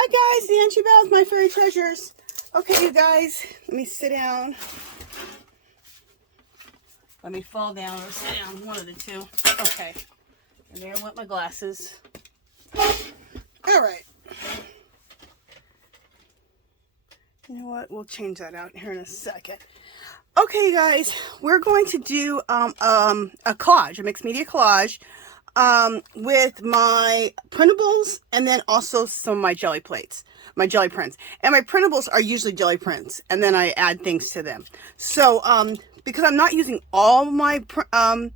Hi guys, the Angie Bells, my fairy treasures. Okay, you guys, let me sit down. Let me fall down or sit down, one of the two. Okay, and there went my glasses. All right. You know what? We'll change that out here in a second. Okay, guys, we're going to do a collage, a mixed media collage, with my printables and then also some of my jelly plates, my jelly prints. And my printables are usually jelly prints, and then I add things to them. So, because I'm not using all my printables,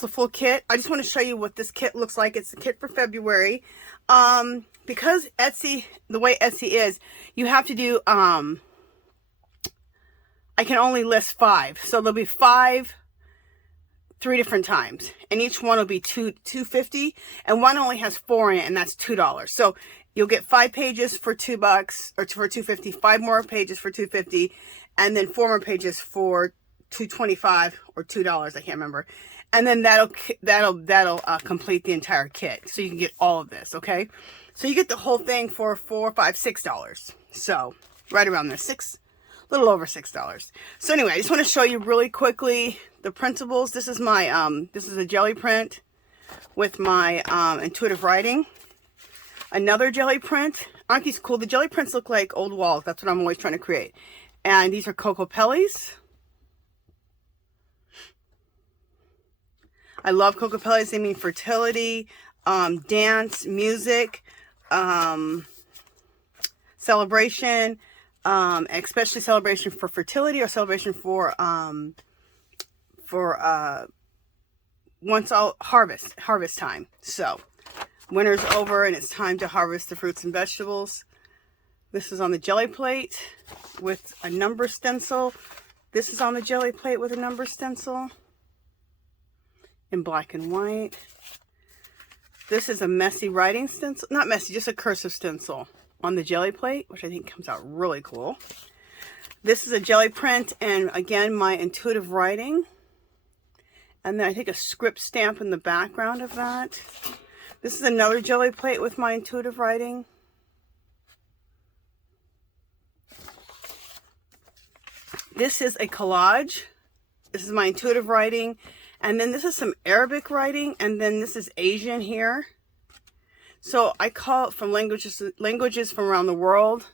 the full kit, I just want to show you what this kit looks like. It's the kit for February. Because Etsy, the way Etsy is, you have to do, I can only list 5. So there'll be 5 3 different times, and each one will be $2.50, and one only has 4 in it, and that's $2. So you'll get 5 pages for $2 or for $2.50, 5 more pages for $2.50, and then 4 more pages for $2.25 or $2. I can't remember. And then that'll complete the entire kit, so you can get all of this. Okay, so you get the whole thing for $4, $5, $6. So right around there, little over $6. So anyway, I just want to show you really quickly the printables. This is my this is a jelly print with my intuitive writing. Another jelly print. Aren't these cool? The jelly prints look like old walls. That's what I'm always trying to create. And these are Coco Pellies. I love Coco Pellies. They mean fertility, dance, music, celebration, especially celebration for fertility or celebration for once all harvest time. So winter's over and it's time to harvest the fruits and vegetables. This is on the jelly plate with a number stencil. This is on the jelly plate with a number stencil in black and white. This is a messy writing stencil, not messy, just a cursive stencil on the jelly plate, which I think comes out really cool. This is a jelly print, and again, my intuitive writing. And then I think a script stamp in the background of that. This is another jelly plate with my intuitive writing. This is a collage. This is my intuitive writing. And then this is some Arabic writing, and then this is Asian here. So I call it from languages from around the world.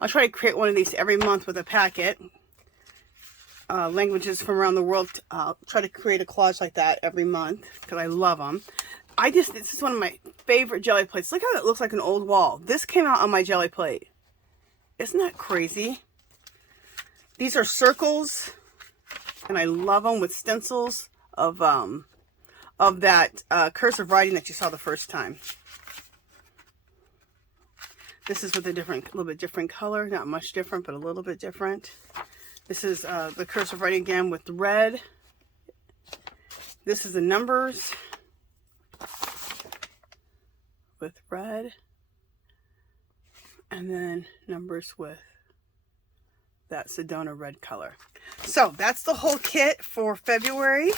I'll try to create one of these every month with a packet. Languages from around the world. I'll try to create a collage like that every month because I love them. This is one of my favorite jelly plates. Look how it looks like an old wall. This came out on my jelly plate. Isn't that crazy? These are circles, and I love them with stencils of that cursive writing that you saw the first time. This is with a little bit different color, not much different, but a little bit different. This is the cursive writing again with red. This is the numbers with red, and then numbers with that Sedona red color. So that's the whole kit for February.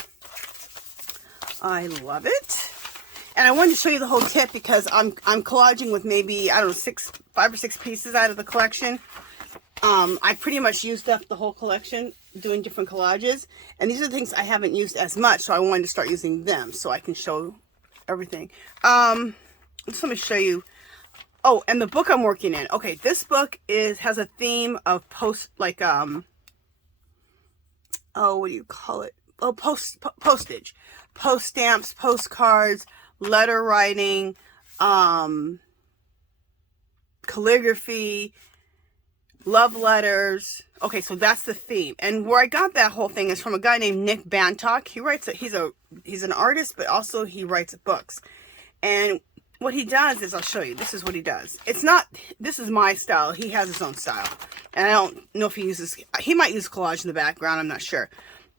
I love it. And I wanted to show you the whole kit because I'm collaging with maybe, I don't know, 5 or 6 pieces out of the collection. I pretty much used up the whole collection doing different collages. And these are the things I haven't used as much, so I wanted to start using them so I can show everything. Just let me show you. Oh, and the book I'm working in. Okay, this book has a theme of postage. Oh, postage. Post stamps, postcards, letter writing, calligraphy, love letters. Okay, so that's the theme. And where I got that whole thing is from a guy named Nick Bantock. He's an artist, but also he writes books. And what he does is, I'll show you. This is what he does. This is my style. He has his own style. And I don't know if he might use collage in the background. I'm not sure.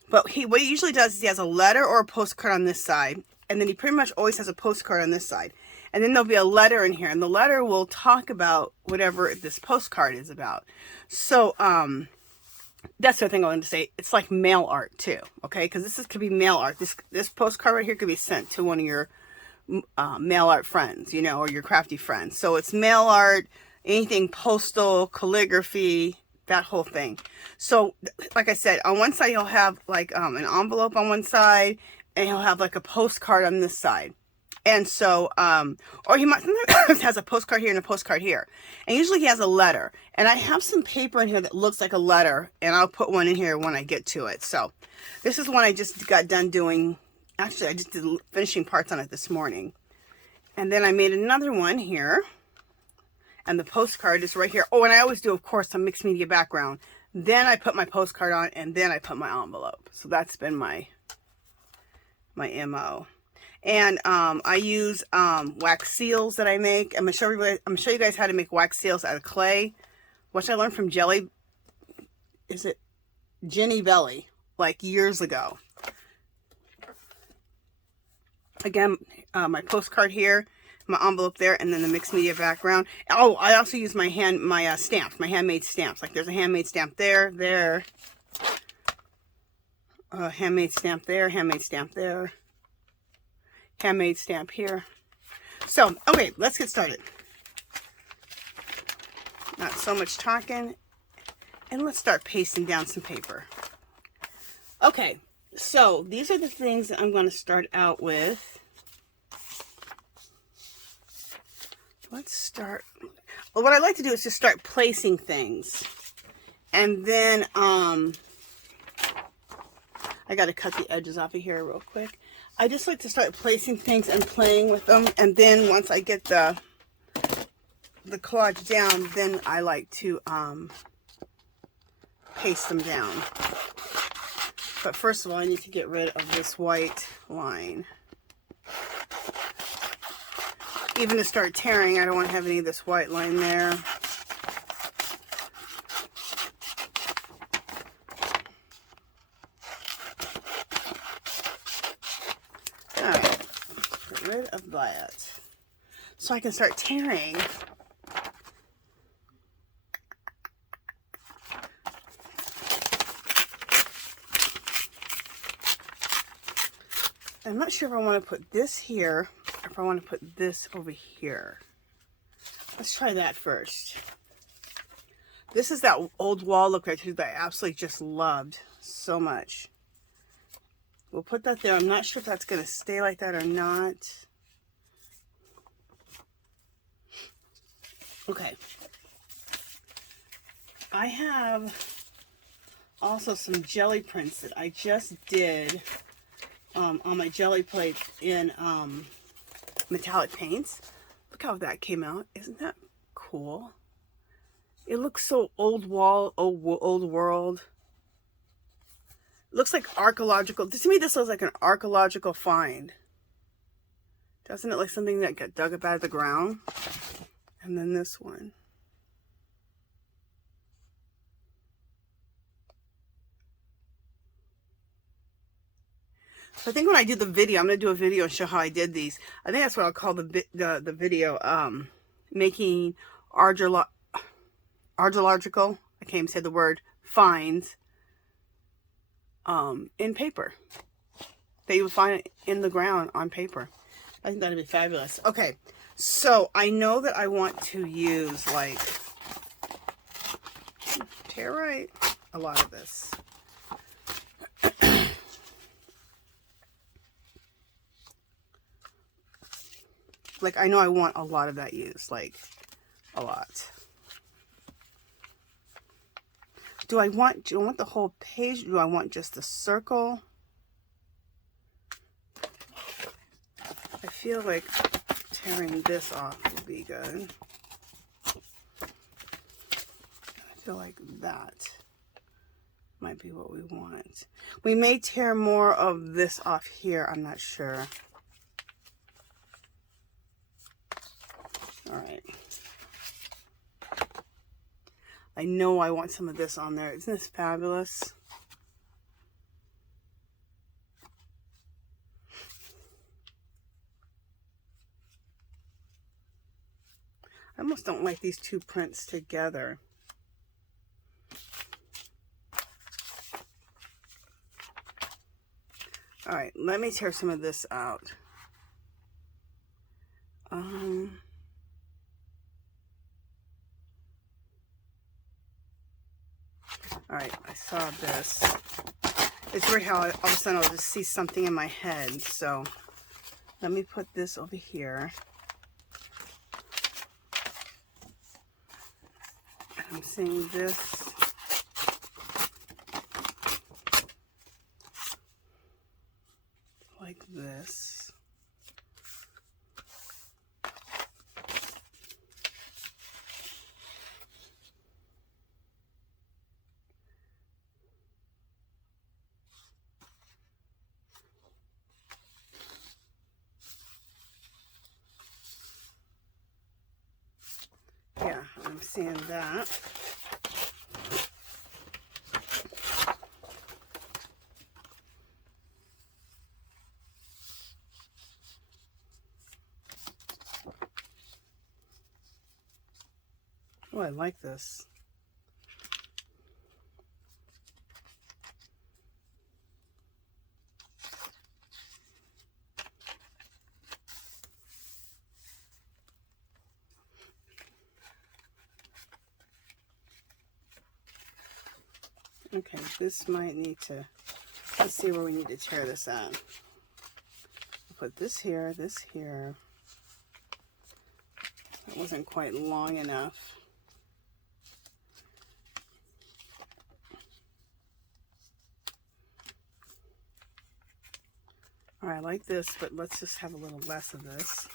But what he usually does is he has a letter or a postcard on this side. And then he pretty much always has a postcard on this side. And then there'll be a letter in here. And the letter will talk about whatever this postcard is about. So, that's the other thing I wanted to say. It's like mail art too. Okay? Because could be mail art. This postcard right here could be sent to one of your mail art friends, you know, or your crafty friends. So it's mail art, anything postal, calligraphy, that whole thing. So like I said, on one side he'll have like an envelope on one side, and he'll have like a postcard on this side. And so, or he might sometimes has a postcard here and a postcard here. And usually he has a letter. And I have some paper in here that looks like a letter, and I'll put one in here when I get to it. So this is one I just got done doing. Actually, I just did finishing parts on it this morning. And then I made another one here. And the postcard is right here. Oh, and I always do, of course, a mixed media background. Then I put my postcard on, and then I put my envelope. So that's been my MO. And I use wax seals that I make. I'm gonna show you guys how to make wax seals out of clay, which I learned from Gelli. Is it Jenny Belly? Like years ago. Again, my postcard here, my envelope there, and then the mixed media background. Oh, I also use my stamps, my handmade stamps. Like there's a handmade stamp there, handmade stamp there, handmade stamp there. Handmade stamp here. So, okay, let's get started. Not so much talking. And let's start pasting down some paper. Okay, so these are the things that I'm going to start out with. Let's start. Well, what I like to do is just start placing things. And then, I got to cut the edges off of here real quick. I just like to start placing things and playing with them. And then once I get the collage down, then I like to paste them down. But first of all, I need to get rid of this white line. Even to start tearing, I don't want to have any of this white line there. Rid of that so I can start tearing. I'm not sure if I want to put this here or if I want to put this over here. Let's try that first. This is that old wall look that I absolutely just loved so much. We'll put that there. I'm not sure if that's going to stay like that or not. Okay. I have also some jelly prints that I just did on my jelly plate in metallic paints. Look how that came out. Isn't that cool? It looks so old world. Looks like archaeological. To me, this looks like an archaeological find. Doesn't it, like something that got dug up out of the ground? And then this one. So I think when I do the video, I'm going to do a video and show how I did these. I think that's what I'll call the video, making archaeological, I can't even say the word, finds in paper. That you would find it in the ground on paper. I think that'd be fabulous. Okay, so I know that I want to use, like, tear right, a lot of this. Like, I know I want a lot of that used, like, a lot. Do I want the whole page? Do I want just the circle? I feel like tearing this off would be good. I feel like that might be what we want. We may tear more of this off here. I'm not sure. All right. I know I want some of this on there. Isn't this fabulous? I almost don't like these two prints together. All right, let me tear some of this out. Alright, I saw this. It's weird how all of a sudden I'll just see something in my head. So let me put this over here. I'm seeing this. Like this. Yeah, I'm seeing that. Oh, I like this. Okay, this might need to, let's see where we need to tear this at. I'll put this here, this here. That wasn't quite long enough. All right, I like this, but let's just have a little less of this.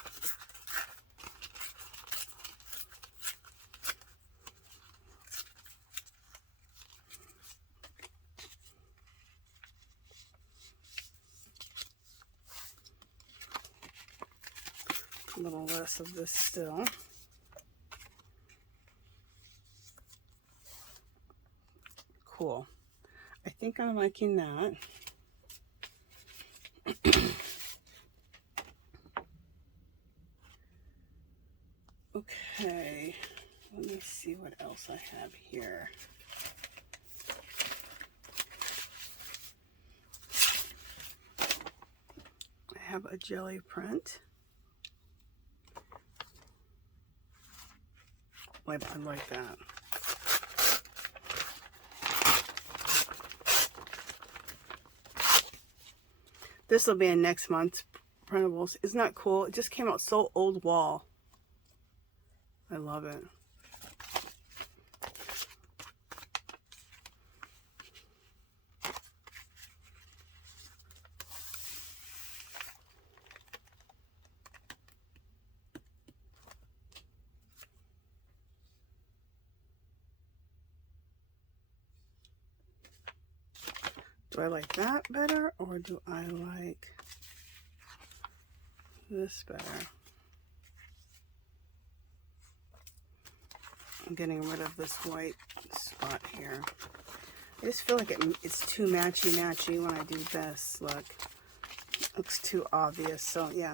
A little less of this still. Cool. I think I'm liking that. Okay, let me see what else I have here. I have a Gelli print. I like that. This will be in next month's printables. Isn't that cool? It just came out so old wall. I love it. Do I like that better, or do I like this better? I'm getting rid of this white spot here. I just feel like it's too matchy-matchy when I do this. Look, it looks too obvious. So yeah,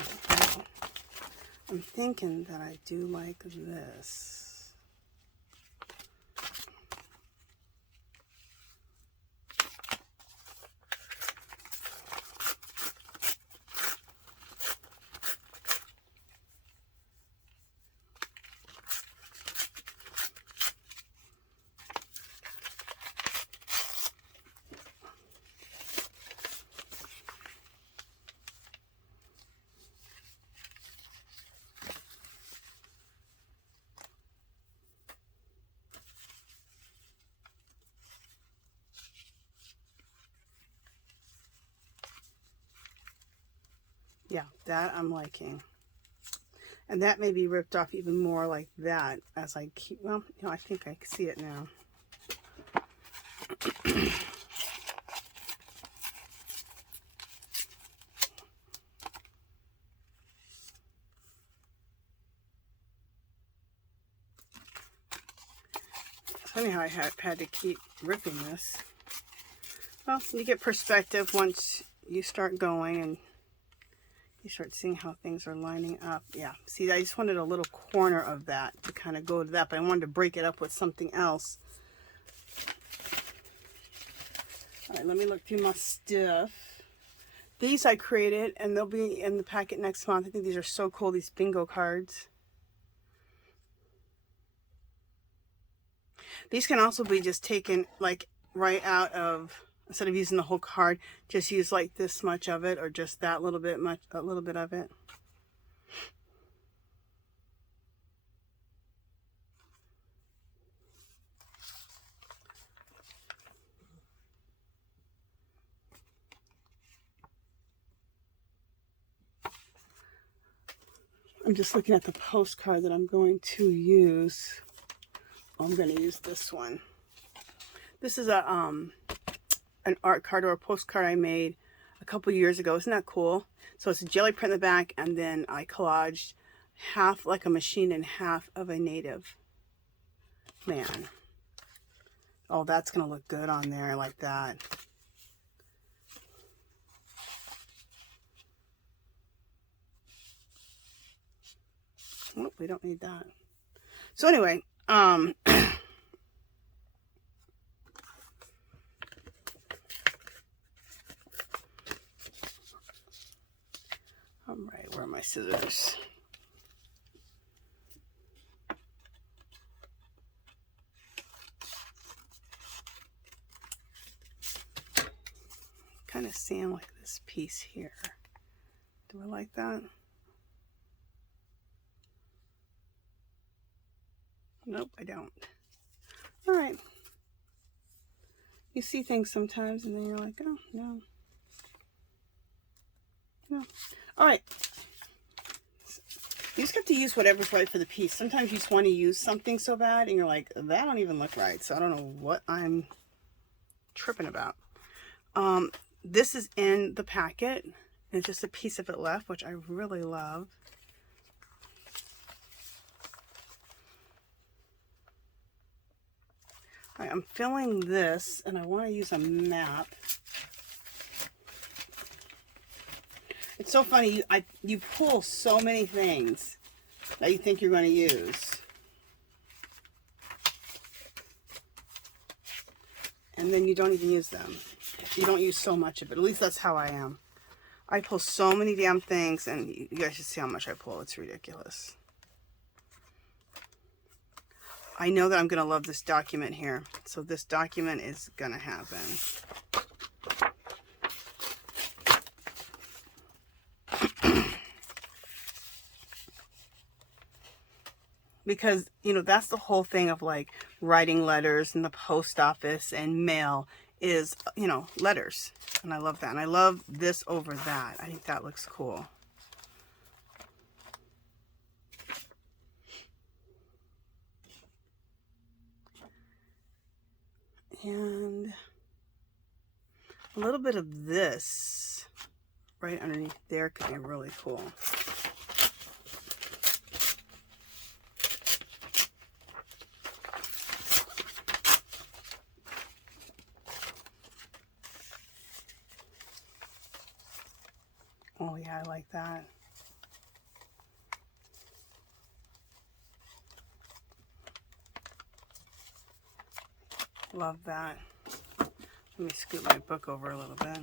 I'm thinking that I do like this. Yeah, that I'm liking. And that may be ripped off even more like that as I keep, well, you know, I think I can see it now. It's funny how I had to keep ripping this. Well, you get perspective once you start going and you start seeing how things are lining up. Yeah, see, I just wanted a little corner of that to kind of go to that, but I wanted to break it up with something else. All right, let me look through my stuff. These I created, and they'll be in the packet next month. I think these are so cool, these bingo cards. These can also be just taken like right out of, instead of using the whole card, just use like this much of it, or just that little bit a little bit of it. I'm just looking at the postcard that I'm going to use. I'm going to use this one. This is a an art card or a postcard I made a couple years ago. Isn't that cool? So it's a jelly print in the back, and then I collaged half like a machine and half of a native man. Oh, that's going to look good on there like that. Oh, we don't need that. So anyway, all right, where are my scissors? Kind of seeing like this piece here. Do I like that? Nope, I don't. All right. You see things sometimes and then you're like, oh, no. No. All right. You just have to use whatever's right for the piece. Sometimes you just want to use something so bad and you're like, that don't even look right. So I don't know what I'm tripping about. This is in the packet. It's just a piece of it left, which I really love. All right, I'm filling this, and I want to use a map. It's so funny, you pull so many things that you think you're going to use. And then you don't even use them. You don't use so much of it. At least that's how I am. I pull so many damn things, and you guys should see how much I pull. It's ridiculous. I know that I'm going to love this document here. So this document is going to happen. Because, you know, that's the whole thing of like writing letters in the post office and mail is, you know, letters. And I love that. And I love this over that. I think that looks cool. And a little bit of this right underneath there could be really cool. Oh yeah, I like that. Love that. Let me scoot my book over a little bit.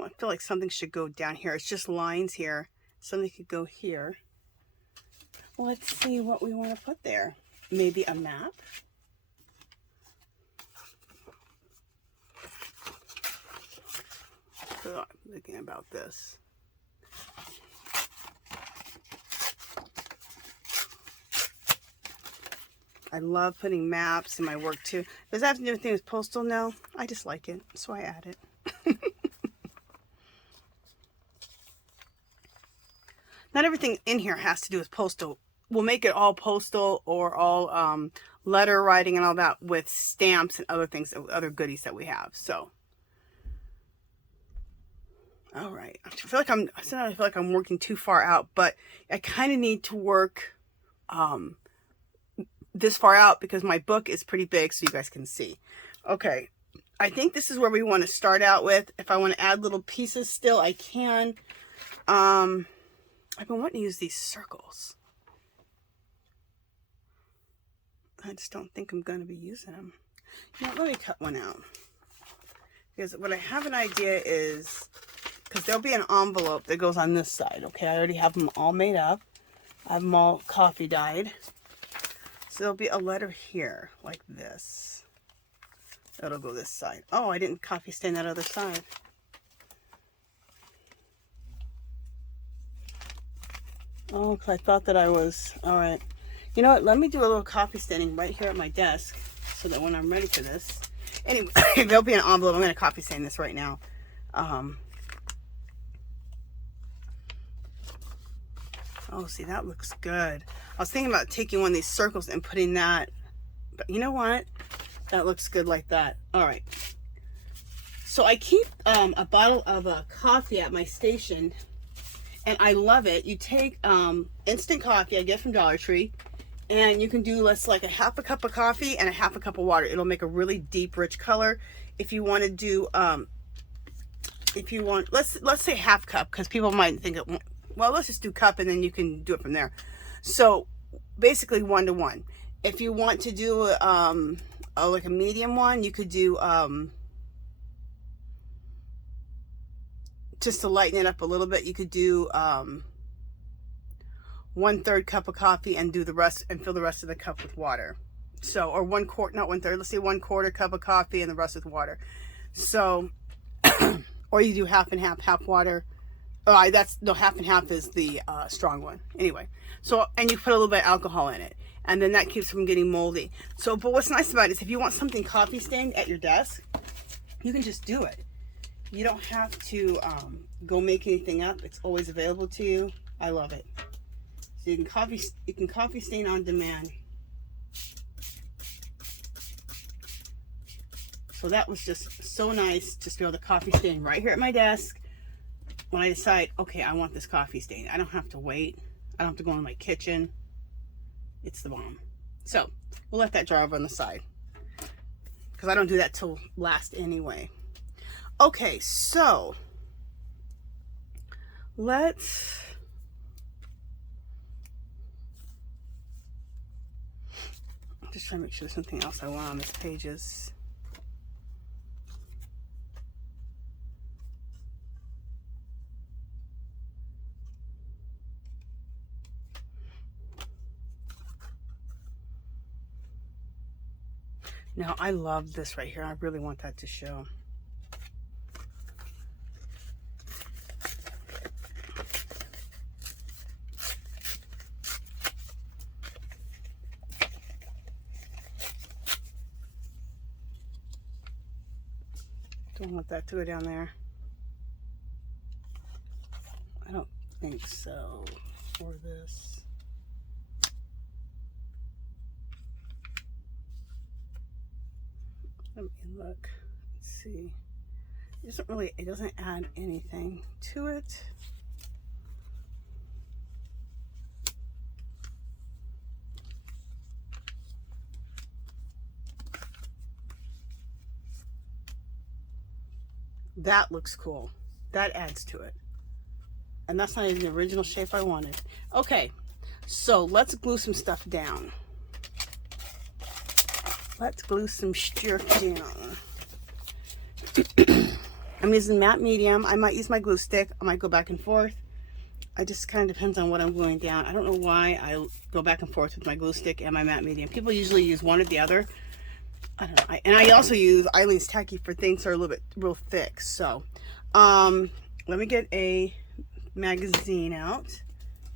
I feel like something should go down here. It's just lines here. Something could go here. Well, let's see what we want to put there. Maybe a map. So I'm thinking about this. I love putting maps in my work too. Does that have to do anything with postal? No, I just like it, so I add it. Not everything in here has to do with postal. We'll make it all postal or all letter writing and all that with stamps and other things, other goodies that we have. So, all right. I feel like I'm working too far out, but I kind of need to work this far out because my book is pretty big, so you guys can see. Okay, I think this is where we want to start out with. If I want to add little pieces still, I can. I've been wanting to use these circles. I just don't think I'm going to be using them. You know, let me cut one out. Because what I have an idea is, because there'll be an envelope that goes on this side, okay? I already have them all made up. I have them all coffee dyed. So there'll be a letter here, like this. That'll go this side. Oh, I didn't coffee stain that other side. Oh, because I thought that I was, all right. You know what, let me do a little coffee staining right here at my desk so that when I'm ready for this. Anyway, there'll be an envelope. I'm going to coffee stain this right now. Oh, see, that looks good. I was thinking about taking one of these circles and putting that, but you know what? That looks good like that. All right. So I keep a bottle of coffee at my station, and I love it. You take instant coffee I get from Dollar Tree, and you can do less like a half a cup of coffee and a half a cup of water. It'll make a really deep, rich color. If you want to do, if you want, let's say half cup, because people might think it. Well, let's just do cup, and then you can do it from there. So basically 1 to 1. If you want to do like a medium one, you could do just to lighten it up a little bit. You could do 1/3 cup of coffee and do the rest and fill the rest of the cup with water. So, or 1/4, not 1/3. Let's say 1/4 cup of coffee and the rest with water. So, or you do half and half, half water. Oh, that's no, half and half is the strong one. Anyway, so, and you put a little bit of alcohol in it, and then that keeps from getting moldy. So, but what's nice about it is if you want something coffee stained at your desk, you can just do it. You don't have to go make anything up. It's always available to you. I love it. So you can coffee stain on demand. So that was just so nice, just to be able to coffee stain right here at my desk. When I decide, okay, I want this coffee stain, I don't have to wait. I don't have to go in my kitchen. It's the bomb. So we'll let that dry over on the side, because I don't do that till last anyway. Okay, so let's just try to make sure there's something else I want on this pages. Now, I love this right here. I really want that to show. Don't want that to go down there. I don't think so. Or this. Let me look. Let's see. It doesn't add anything to it. That looks cool. That adds to it. And that's not even the original shape I wanted. Okay, so let's glue some stuff down. Let's glue some stuff down. I'm using matte medium. I might use my glue stick. I might go back and forth. It just kind of depends on what I'm gluing down. I don't know why I go back and forth with my glue stick and my matte medium. People usually use one or the other. I don't know. And I also use Eileen's Tacky for things that are a little bit real thick. So, let me get a magazine out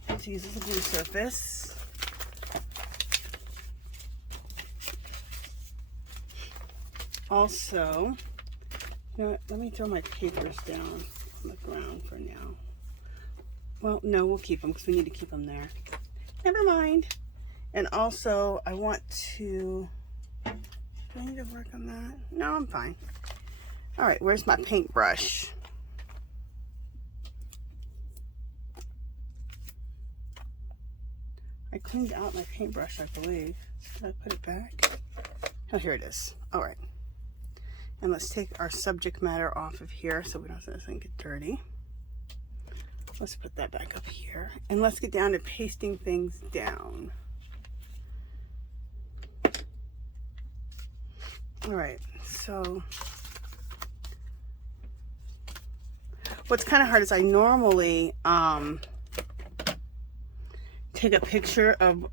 to use as a glue surface. Also, you know what, let me throw my papers down on the ground for now. Well, no, we'll keep them because we need to keep them there. Never mind. And also, I want to... Do I need to work on that? No, I'm fine. All right, where's my paintbrush? I cleaned out my paintbrush, I believe. Did I put it back? Oh, here it is. All right. And let's take our subject matter off of here so we don't let this thing get dirty. Let's put that back up here. And let's get down to pasting things down. All right, so what's kind of hard is I normally take a picture of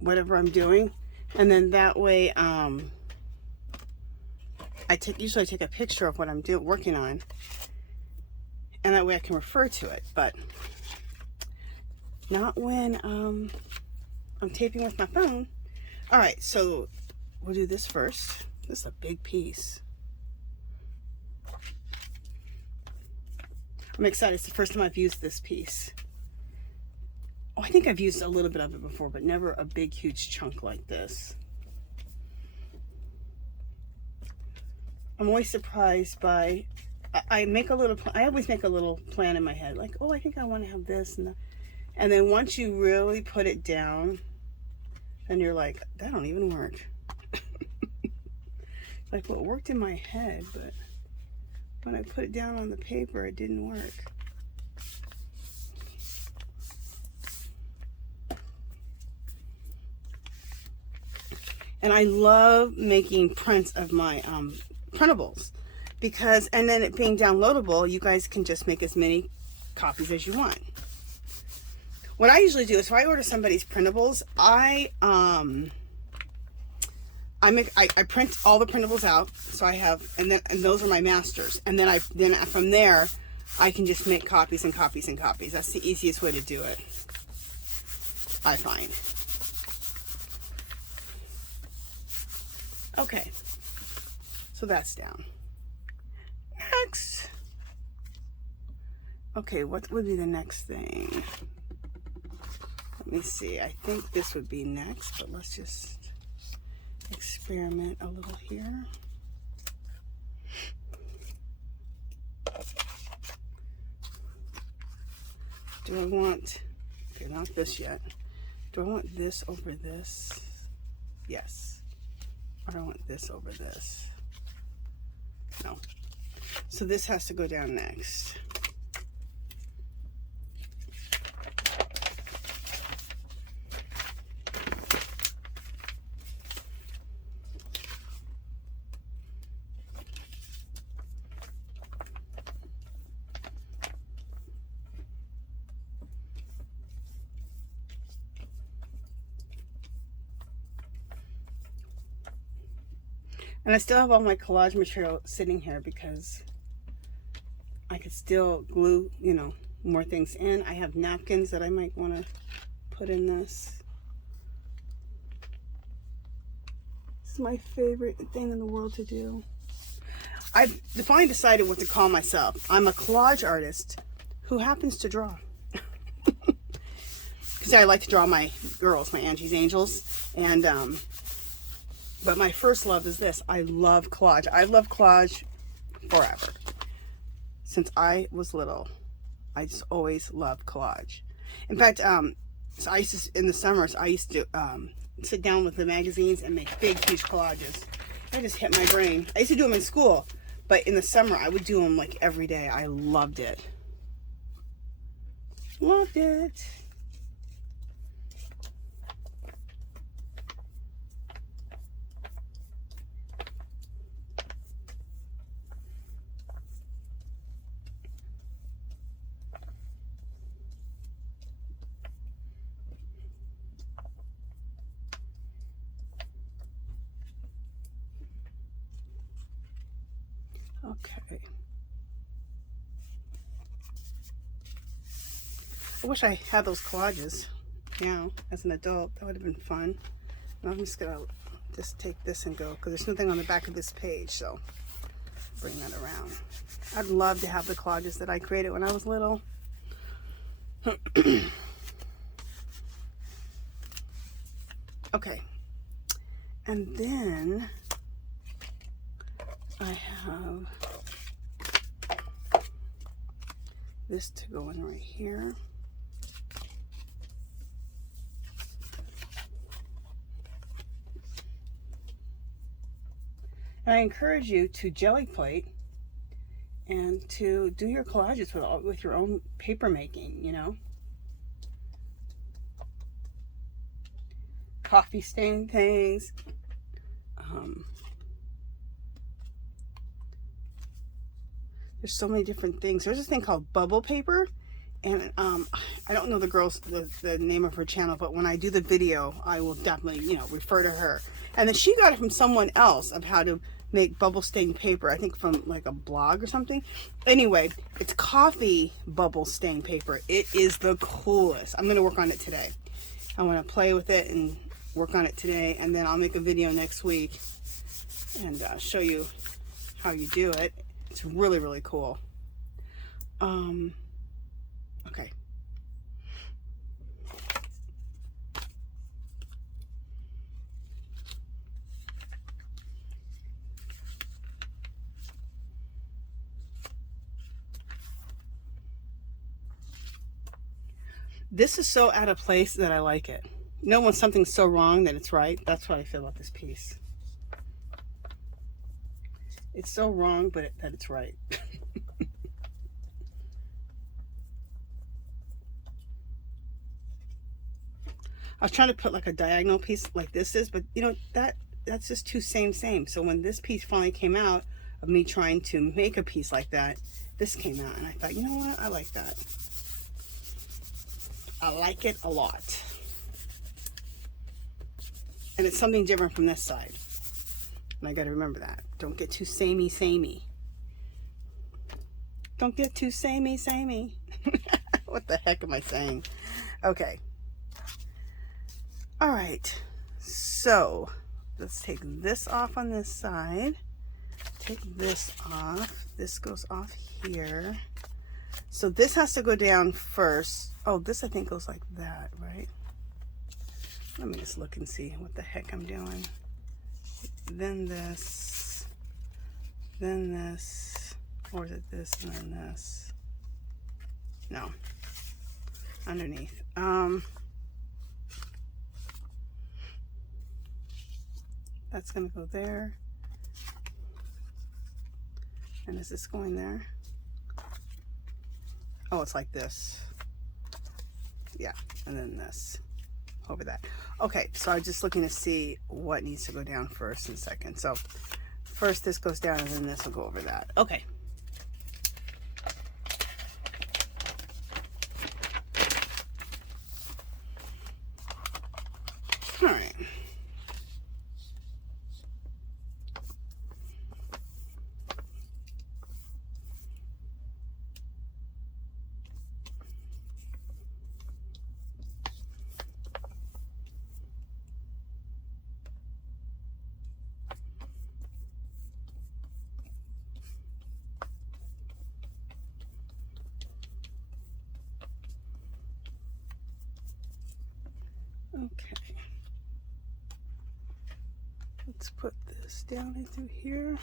whatever I'm doing, and then that way usually I take a picture of what I'm working on, and that way I can refer to it, but not when I'm taping with my phone. All right, so we'll do this first. This is a big piece. I'm excited. It's the first time I've used this piece. Oh, I think I've used a little bit of it before, but never a big, huge chunk like this. I'm always surprised by, I always make a little plan in my head, like, oh, I think I want to have this and that. And then once you really put it down, then you're like, that don't even work. Like, well, it worked in my head, but when I put it down on the paper, it didn't work. And I love making prints of my printables because, and then it being downloadable, you guys can just make as many copies as you want. What I usually do is if I order somebody's printables, I print all the printables out, so I have, and those are my masters, and then from there I can just make copies and copies and copies. That's the easiest way to do it, I find. Okay, so that's down. Next. Okay, what would be the next thing? Let me see. I think this would be next, but let's just experiment a little here. Do I want, okay, not this yet. Do I want this over this? Yes. Or do I want this over this? No. So this has to go down next. And I still have all my collage material sitting here because I could still glue, you know, more things in. I have napkins that I might want to put in this. This is my favorite thing in the world to do. I've finally decided what to call myself. I'm a collage artist who happens to draw. Because I like to draw my girls, my Angie's Angels. And, but my first love is this. I love collage. I love collage forever. Since I was little, I just always loved collage. In fact, so I used to, in the summers, I used to sit down with the magazines and make big, huge collages. I just hit my brain. I used to do them in school, but in the summer, I would do them like every day. I loved it. Loved it. Okay. I wish I had those collages now as an adult. That would have been fun. And I'm just gonna just take this and go because there's nothing on the back of this page, so bring that around. I'd love to have the collages that I created when I was little. Okay, and then I have this to go in right here. And I encourage you to jelly plate and to do your collages with your own paper making, you know. Coffee stain things. There's so many different things. There's this thing called bubble paper, and I don't know the name of her channel, but when I do the video, I will definitely, you know, refer to her. And then she got it from someone else of how to make bubble stain paper, I think from like a blog or something. Anyway, it's coffee bubble stain paper. It is the coolest. I'm going to work on it today. I want to play with it and work on it today, and then I'll make a video next week and show you how you do it. It's really, really cool. Okay. This is so out of place that I like it. You know when something's so wrong that it's right? That's what I feel about this piece. It's so wrong, but that it's right. I was trying to put like a diagonal piece like this is, but you know, that's just too same. So when this piece finally came out of me trying to make a piece like that, this came out, and I thought, you know what? I like that. I like it a lot. And it's something different from this side. And I got to remember that. Don't get too samey. Don't get too samey. What the heck am I saying? Okay. All right. So let's take this off on this side. Take this off. This goes off here. So this has to go down first. Oh, this I think goes like that, right? Let me just look and see what the heck I'm doing. Then this, or is it this and then this? No, underneath. That's gonna go there. And is this going there? Oh, it's like this. Yeah, and then this over that. Okay, so I'm just looking to see what needs to go down first and second. So first this goes down, and then this will go over that. Okay. All right. Okay, let's put this down in through here.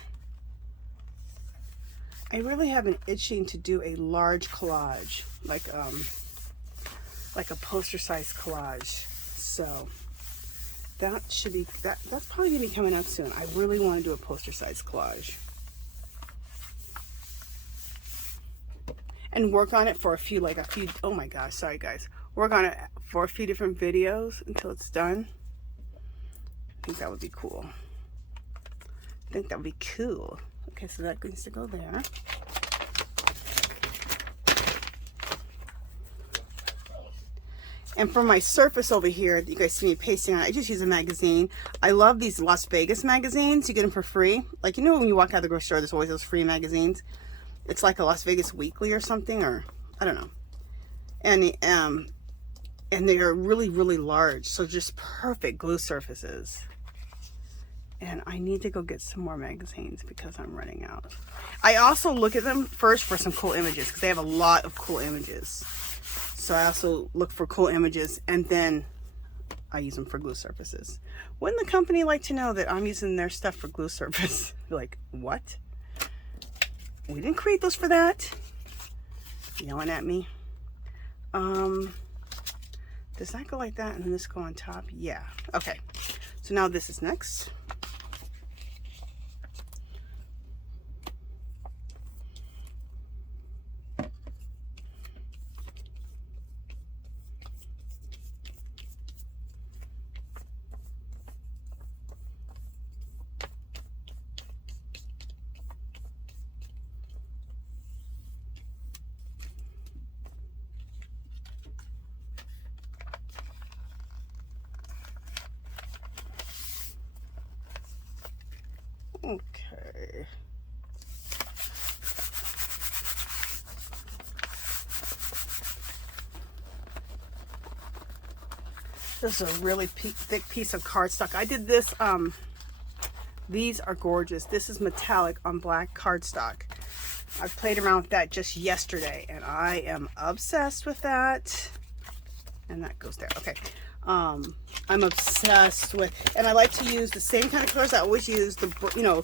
I really have an itching to do a large collage, like a poster size collage. So that should be that's probably gonna be coming up soon. I really want to do a poster size collage and work on it for a few, oh my gosh, sorry guys, work on it for a few different videos until it's done. I think that would be cool. Okay, so that needs to go there. And for my surface over here, you guys see me pasting on, I just use a magazine. I love these Las Vegas magazines. You get them for free. Like, you know when you walk out of the grocery store, there's always those free magazines. It's like a Las Vegas Weekly or something, or I don't know. And they are really, really large, so just perfect glue surfaces. And I need to go get some more magazines because I'm running out. I also look at them first for some cool images because they have a lot of cool images. So I also look for cool images, and then I use them for glue surfaces. Wouldn't the company like to know that I'm using their stuff for glue surface? Like, what? We didn't create those for that? Yelling at me. Does that go like that and then this go on top? Yeah. Okay. So now this is next. This is a really thick piece of cardstock. I did this, these are gorgeous. This is metallic on black cardstock. I played around with that just yesterday and I am obsessed with that. And that goes there. Okay. I'm obsessed with, and I like to use the same kind of colors I always use, the, you know,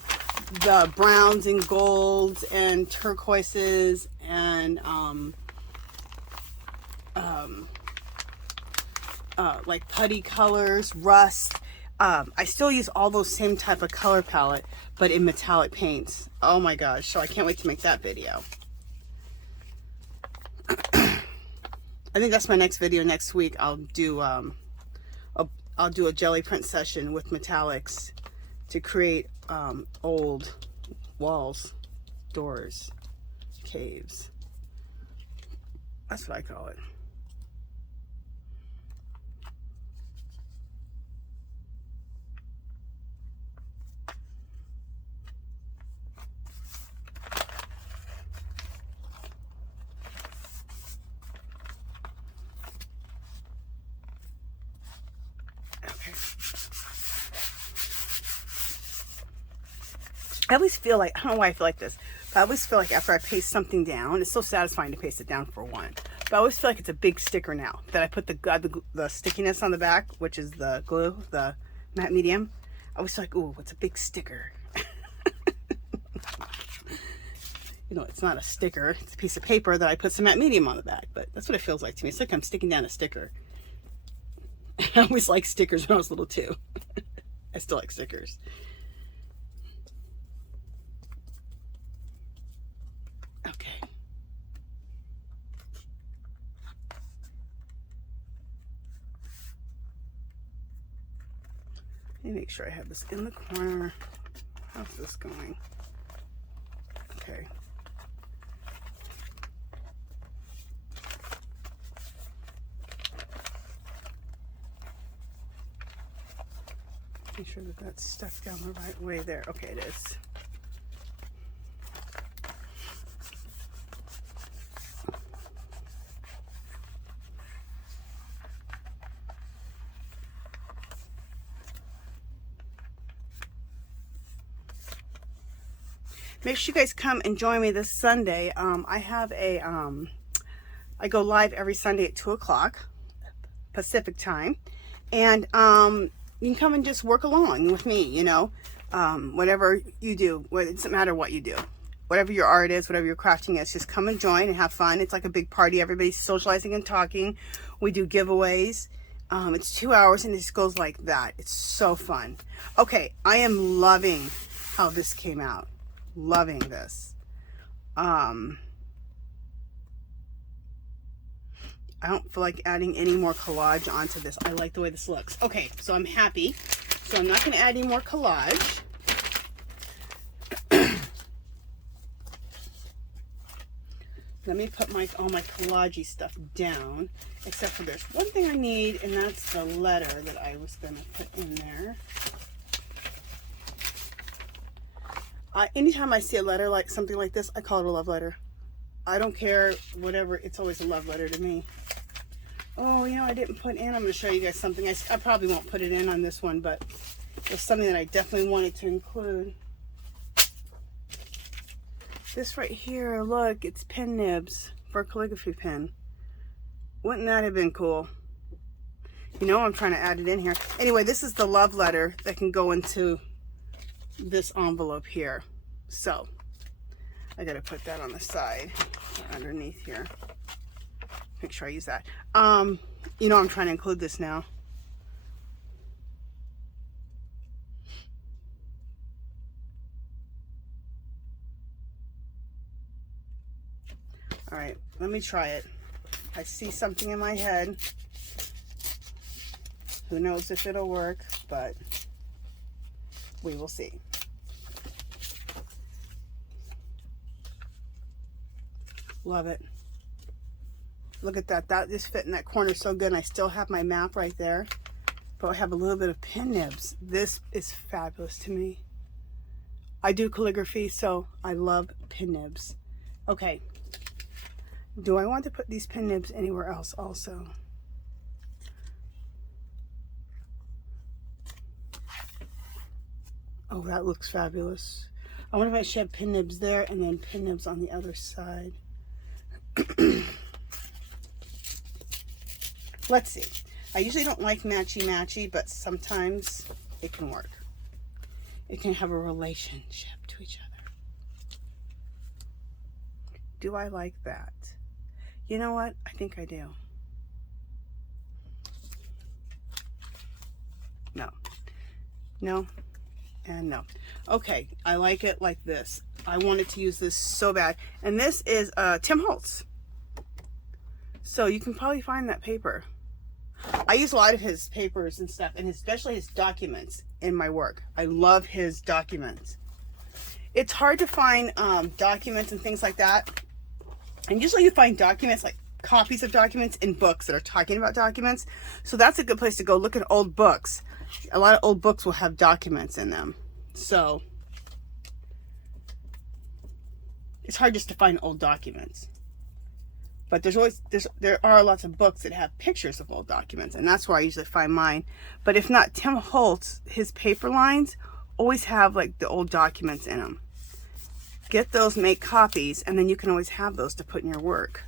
the browns and golds and turquoises and like putty colors, rust. I still use all those same type of color palette, but in metallic paints. Oh my gosh, so I can't wait to make that video. I think that's my next video. Next week I'll do a jelly print session with metallics to create old walls, doors, caves. That's what I call it. I always feel like, I don't know why I feel like this, but I always feel like after I paste something down, it's so satisfying to paste it down for one, but I always feel like it's a big sticker now that I put the stickiness on the back, which is the glue, the matte medium. I always feel like, ooh, it's a big sticker. You know, it's not a sticker, it's a piece of paper that I put some matte medium on the back, but that's what it feels like to me. It's like I'm sticking down a sticker. I always liked stickers when I was little too. I still like stickers. Okay. Let me make sure I have this in the corner. How's this going? Okay. Make sure that that's stuck down the right way there. Okay, it is. Make sure you guys come and join me this Sunday. I have a, I go live every Sunday at 2 o'clock Pacific time. And you can come and just work along with me, you know, whatever you do. It doesn't matter what you do. Whatever your art is, whatever your crafting is, just come and join and have fun. It's like a big party. Everybody's socializing and talking. We do giveaways. It's 2 hours and it just goes like that. It's so fun. Okay, I am loving how this came out. Loving this. I don't feel like adding any more collage onto this. I like the way this looks. Okay, so I'm happy. So I'm not going to add any more collage. Let me put all my collage-y stuff down. Except for there's one thing I need, and that's the letter that I was going to put in there. Anytime I see a letter like something like this, I call it a love letter. I don't care, whatever, it's always a love letter to me. Oh, you know, I didn't put in, I'm going to show you guys something. I probably won't put it in on this one, but it's something that I definitely wanted to include. This right here, look, it's pen nibs for a calligraphy pen. Wouldn't that have been cool? You know, I'm trying to add it in here. Anyway, this is the love letter that can go into this envelope here. So I gotta put that on the side or underneath here. Make sure I use that. You know, I'm trying to include this now. All right, let me try it. I see something in my head. Who knows if it'll work, but we will see. Love it. Look at that. That just fit in that corner so good. And I still have my map right there, but I have a little bit of pen nibs. This is fabulous to me. I do calligraphy, so I love pen nibs. Okay. Do I want to put these pen nibs anywhere else also? Oh, that looks fabulous. I wonder if I should have pin nibs there and then pin nibs on the other side. Let's see. I usually don't like matchy-matchy, but sometimes it can work. It can have a relationship to each other. Do I like that? You know what? I think I do. No. No. And no. Okay, I like it like this. I wanted to use this so bad. And this is Tim Holtz. So you can probably find that paper. I use a lot of his papers and stuff, and especially his documents in my work. I love his documents. It's hard to find documents and things like that. And usually you find documents, like copies of documents in books that are talking about documents. So that's a good place to go look at old books. A lot of old books will have documents in them. So it's hard just to find old documents. But there are lots of books that have pictures of old documents, and that's where I usually find mine. But if not, Tim Holtz, his paper lines always have like the old documents in them. Get those, make copies, and then you can always have those to put in your work.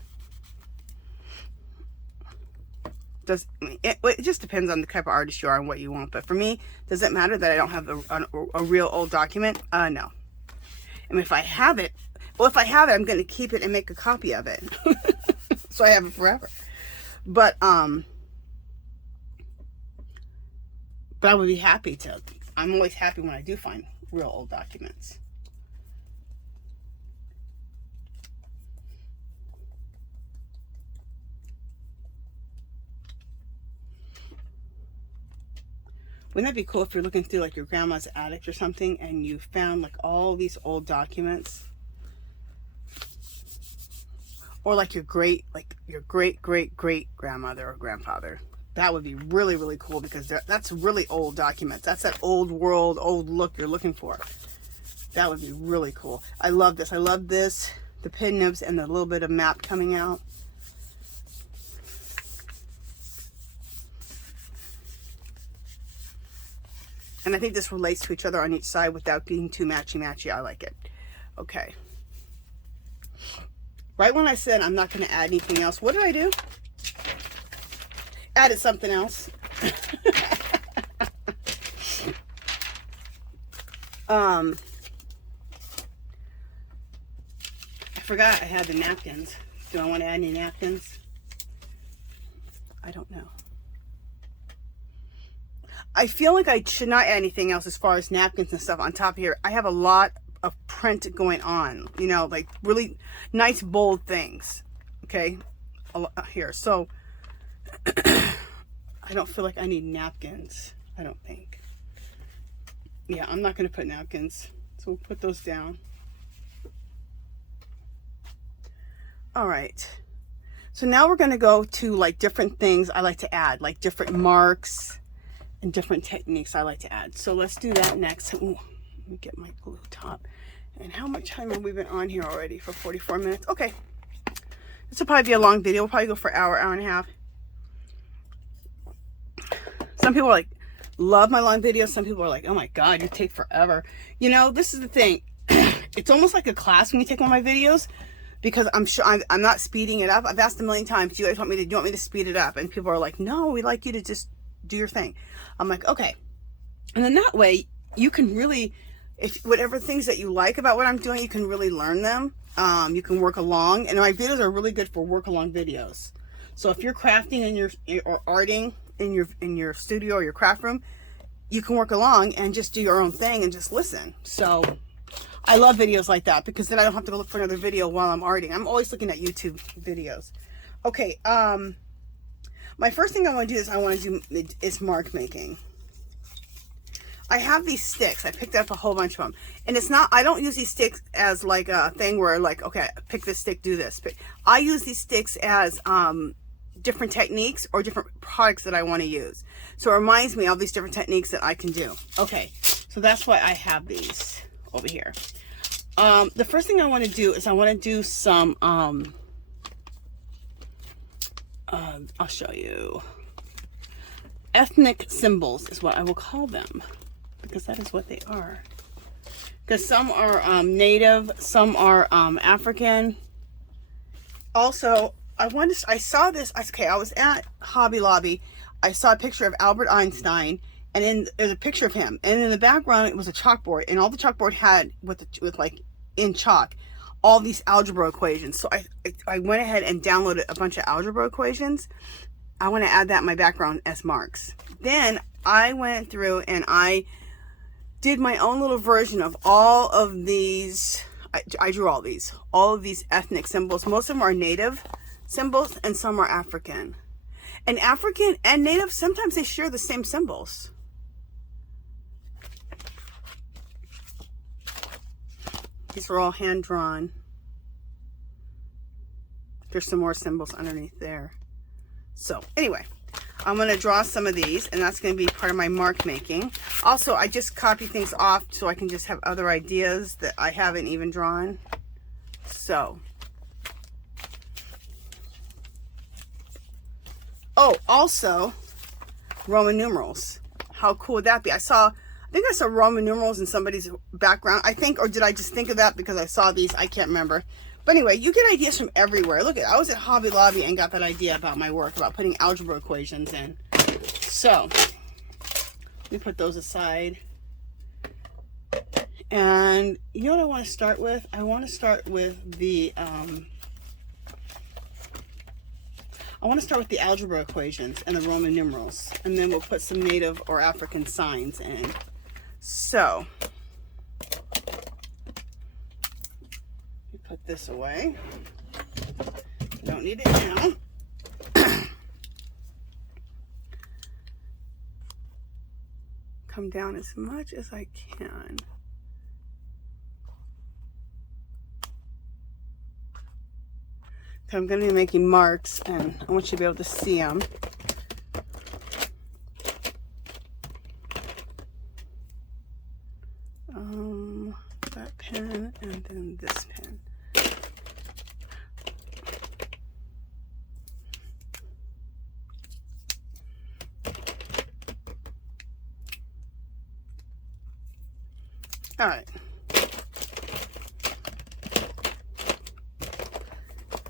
It just depends on the type of artist you are and what you want. But for me, does it matter that I don't have a real old document? No. And if I have it, well, if I have it, I'm going to keep it and make a copy of it. So I have it forever. But I would be happy to. I'm always happy when I do find real old documents. Wouldn't that be cool if you're looking through like your grandma's attic or something and you found like all these old documents? Or like your great grandmother or grandfather. That would be really, really cool because that's really old documents. That's that old world, old look you're looking for. That would be really cool. I love this. I love this. The pin nibs and the little bit of map coming out. And I think this relates to each other on each side without being too matchy-matchy. I like it. Okay. Right when I said I'm not going to add anything else, what did I do? Added something else. I forgot I had the napkins. Do I want to add any napkins? I don't know. I feel like I should not add anything else as far as napkins and stuff on top here. I have a lot of print going on, you know, like really nice bold things. Okay, here. So I don't feel like I need napkins. I don't think. Yeah, I'm not going to put napkins. So we'll put those down. All right. So now we're going to go to like different things I like to add, like different marks and different techniques I like to add. So let's do that next. Ooh, let me get my glue top. And how much time have we been on here already? For 44 minutes. Okay. This will probably be a long video. We'll probably go for an hour, hour and a half. Some people are like, love my long videos. Some people are like, oh my God, you take forever. You know, this is the thing. It's almost like a class when you take one of my videos because I'm sure I'm not speeding it up. I've asked a million times, do you want me to speed it up? And people are like, no, we like you to just do your thing. I'm like, okay. And then that way you can really, if whatever things that you like about what I'm doing, you can really learn them. You can work along, and my videos are really good for work along videos. So if you're crafting or arting in your studio or your craft room, you can work along and just do your own thing and just listen. So I love videos like that because then I don't have to go look for another video while I'm arting. I'm always looking at YouTube videos. Okay, my first thing I want to do is mark making. I have these sticks. I picked up a whole bunch of them. And it's not, I don't use these sticks as like a thing where like, okay, pick this stick, do this. But I use these sticks as different techniques or different products that I want to use. So it reminds me of these different techniques that I can do. Okay, so that's why I have these over here. The first thing I want to do is I want to do some, I'll show you. Ethnic symbols is what I will call them, because that is what they are. because some are native, some are African. Also, I saw this. Okay, I was at Hobby Lobby. I saw a picture of Albert Einstein, and then there's a picture of him, and in the background it was a chalkboard, and all the chalkboard had with like in chalk all these algebra equations. So I went ahead and downloaded a bunch of algebra equations. I want to add that in my background as marks. Then I went through and I did my own little version of all of these. I drew all of these ethnic symbols. Most of them are native symbols and some are African. And African and native, sometimes they share the same symbols. These are all hand drawn. There's some more symbols underneath there. So anyway, I'm going to draw some of these, and that's going to be part of my mark making. Also, I just copy things off so I can just have other ideas that I haven't even drawn. So, oh, also Roman numerals. How cool would that be? I think I saw Roman numerals in somebody's background, I think, or did I just think of that because I saw these? I can't remember. But anyway, you get ideas from everywhere. Look, I was at Hobby Lobby and got that idea about my work, about putting algebra equations in. So, let me put those aside. And you know what I want to start with? I want to start with the, algebra equations and the Roman numerals. And then we'll put some native or African signs in. So, put this away. Don't need it now. Come down as much as I can. So I'm going to be making marks, and I want you to be able to see them. That pen and then this pen. All right.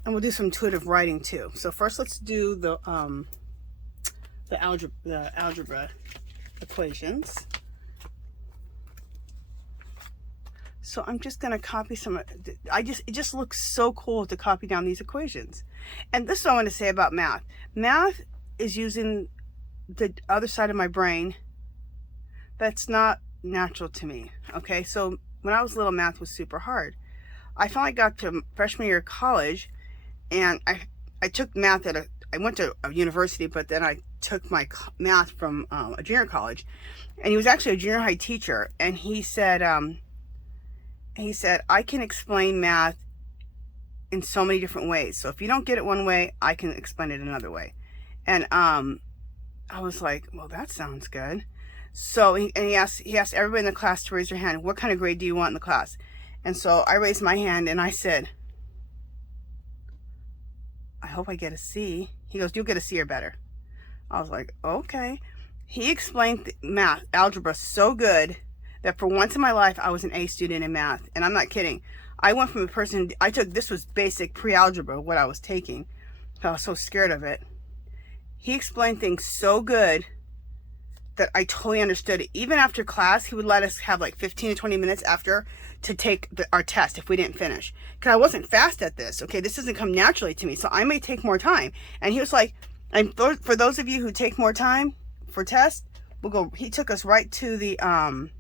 And we'll do some intuitive writing too. So first let's do the algebra equations. So I'm just going to copy some. It just looks so cool to copy down these equations. And this is what I want to say about math. Math is using the other side of my brain that's not natural to me. Okay, so when I was little, math was super hard. I finally got to freshman year of college, and I took math I went to a university, but then I took my math from a junior college, and he was actually a junior high teacher, and he said I can explain math in so many different ways. So if you don't get it one way, I can explain it another way. And I was like, well, that sounds good. So he asked everybody in the class to raise their hand. What kind of grade do you want in the class? And so I raised my hand and I said, I hope I get a C. He goes, you'll get a C or better. I was like, okay. He explained math, algebra so good that for once in my life, I was an A student in math. And I'm not kidding. I went from a person, this was basic pre-algebra, what I was taking. I was so scared of it. He explained things so good that I totally understood it. Even after class, he would let us have like 15 to 20 minutes after to take our test if we didn't finish. Because I wasn't fast at this, okay? This doesn't come naturally to me, so I may take more time. And he was like, and for those of you who take more time for tests, he took us right to the, and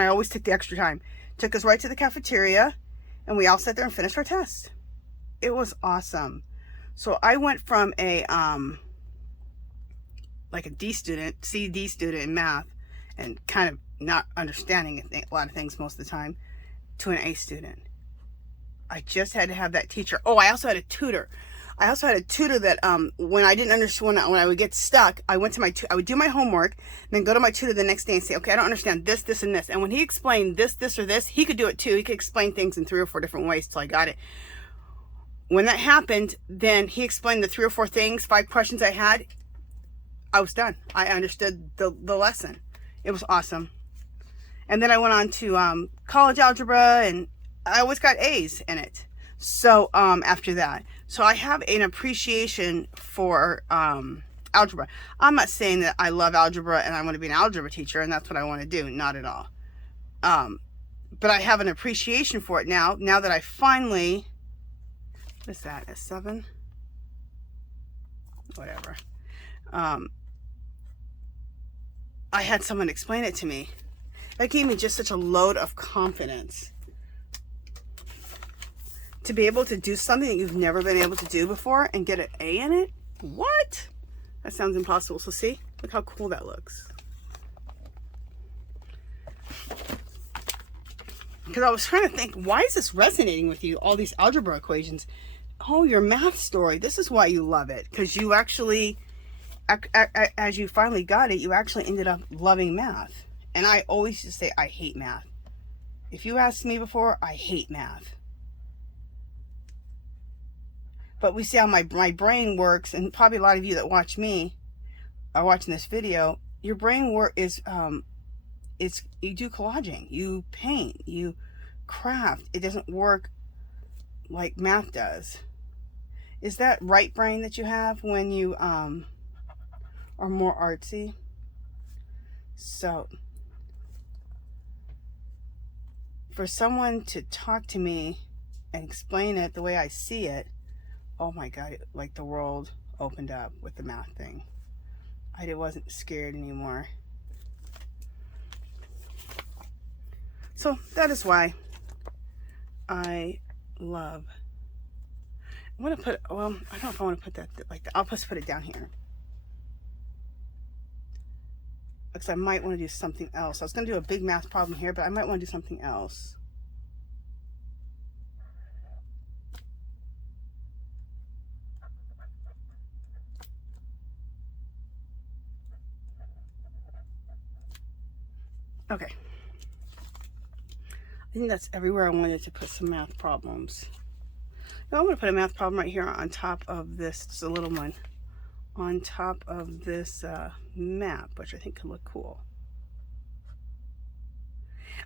I always take the extra time, took us right to the cafeteria, and we all sat there and finished our test. It was awesome. So I went from a, like a D student, D student in math, and kind of not understanding a lot of things most of the time, to an A student. I just had to have that teacher. Oh, I also had a tutor. I also had a tutor that when I didn't understand, when I would get stuck, I would do my homework, and then go to my tutor the next day and say, okay, I don't understand this, this, and this. And when he explained this, this, or this, he could do it too. He could explain things in 3 or 4 different ways till I got it. When that happened, then he explained the 3 or 4 things, 5 questions I had. I was done. I understood the lesson. It was awesome. And then I went on to college algebra, and I always got A's in it. So after that, so I have an appreciation for algebra. I'm not saying that I love algebra and I want to be an algebra teacher and that's what I want to do. Not at all. But I have an appreciation for it now that I finally, what is that, a 7? Whatever. I had someone explain it to me. That gave me just such a load of confidence. To be able to do something that you've never been able to do before and get an A in it? What? That sounds impossible. So see, look how cool that looks. Because I was trying to think, why is this resonating with you? All these algebra equations. Oh, your math story. This is why you love it. Because you actually, as you finally got it, you actually ended up loving math. And I always just say, I hate math. If you asked me before, I hate math. But we see how my brain works, and probably a lot of you that watch me are watching this video. Your brain work is you do collaging, you paint, you craft. It doesn't work like math does. Is that right brain that you have when you are more artsy? So for someone to talk to me and explain it the way I see it, oh my God, like the world opened up with the math thing. I wasn't scared anymore. So that is why I love, I'm going to put, well, I don't know if I want to put that like that. I'll just put it down here. Because I might want to do something else. I was going to do a big math problem here, but I might want to do something else. Okay. I think that's everywhere I wanted to put some math problems. Now I'm going to put a math problem right here on top of this, just a little one, on top of this map, which I think could look cool.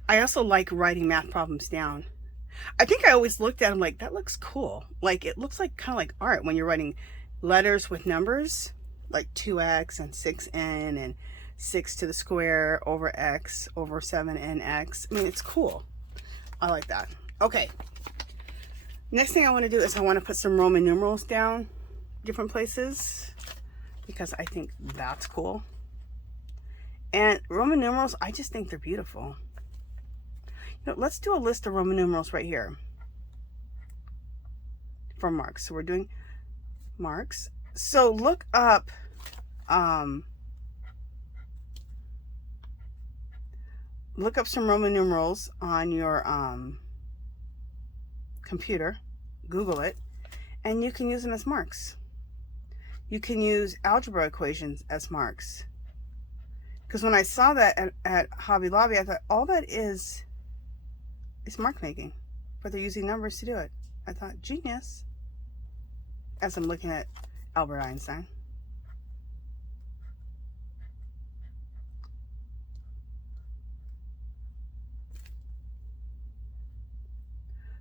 I also like writing math problems down. I think I always looked at them like, that looks cool. Like, it looks like kind of like art when you're writing letters with numbers, like 2x and 6n and 6 to the square over x over 7nx. I mean, it's cool. I like that. Okay. Next thing I want to do is I want to put some Roman numerals down different places because I think that's cool. And Roman numerals, I just think they're beautiful. You know, let's do a list of Roman numerals right here for marks. So we're doing marks. So look up some Roman numerals on your computer, Google it, and you can use them as marks. You can use algebra equations as marks. Because when I saw that at Hobby Lobby, I thought, all that is mark making, but they're using numbers to do it. I thought, genius, as I'm looking at Albert Einstein.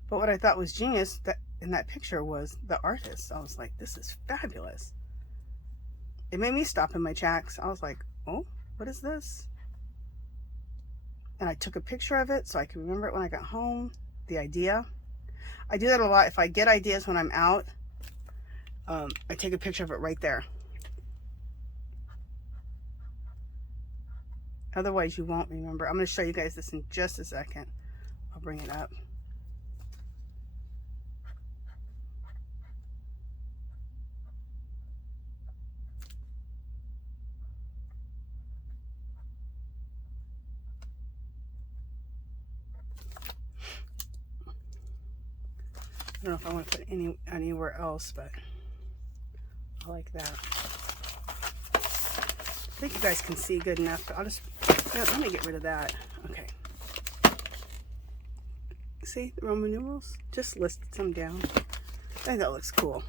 But what I thought was genius that in that picture was the artist. I was like, this is fabulous. It made me stop in my tracks. I was like, oh, what is this? And I took a picture of it so I can remember it when I got home, the idea. I do that a lot. If I get ideas when I'm out, I take a picture of it right there. Otherwise, you won't remember. I'm going to show you guys this in just a second. I'll bring it up. I don't know if I want to put it anywhere else, but I like that. I think you guys can see good enough. I'll just, let me get rid of that. Okay. See the Roman numerals? Just listed some down. I think that looks cool.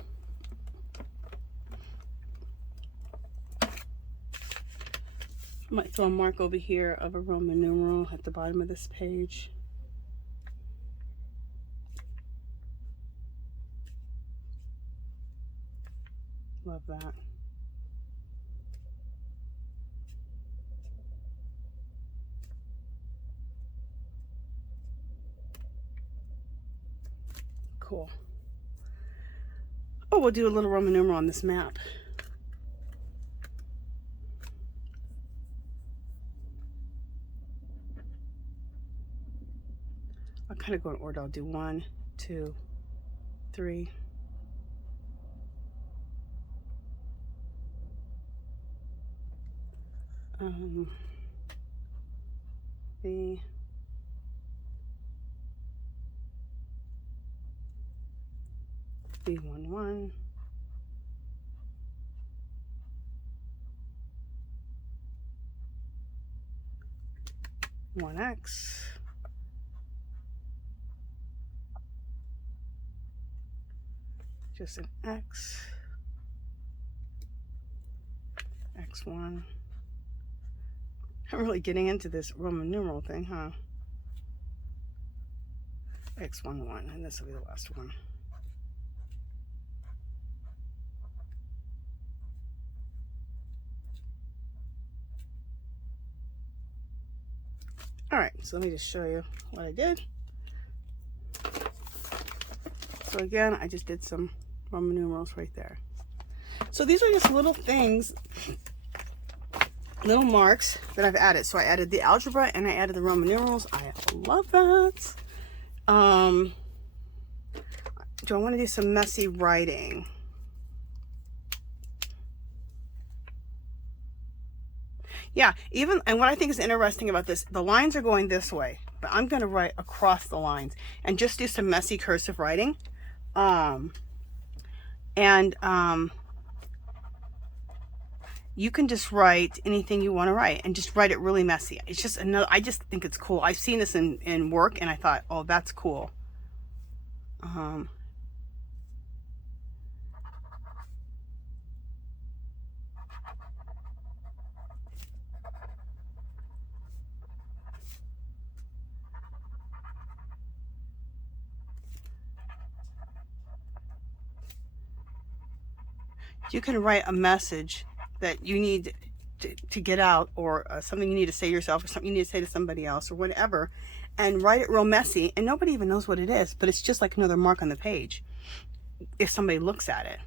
I might throw a mark over here of a Roman numeral at the bottom of this page. Love that. Cool. Oh, we'll do a little Roman numeral on this map. I'll kind of go in order. I'll do 1, 2, 3. B. B11. One X. Just an X. X1. I'm really getting into this Roman numeral thing, huh? X11, and this will be the last one. All right, so let me just show you what I did. So again, I just did some Roman numerals right there. So these are just little things, little marks that I've added. So I added the algebra and I added the Roman numerals. I love that. Do I want to do some messy writing? Yeah, even, and what I think is interesting about this, the lines are going this way, but I'm going to write across the lines and just do some messy cursive writing. You can just write anything you want to write and just write it really messy. It's just another, I just think it's cool. I've seen this in work and I thought, oh, that's cool. You can write a message that you need to get out, or something you need to say to yourself, or something you need to say to somebody else, or whatever, and write it real messy, and nobody even knows what it is, but it's just like another mark on the page if somebody looks at it.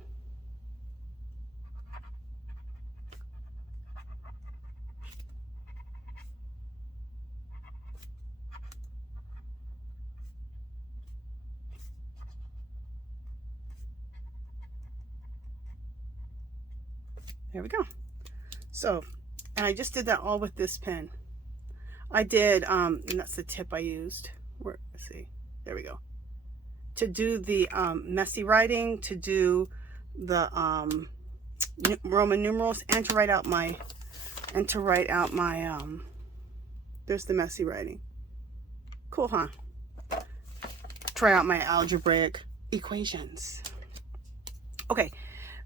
There we go. So, and I just did that all with this pen. I did, and that's the tip I used. Let's see, there we go. To do the messy writing, to do the Roman numerals, and to write out my, there's the messy writing. Cool, huh? Try out my algebraic equations. Okay.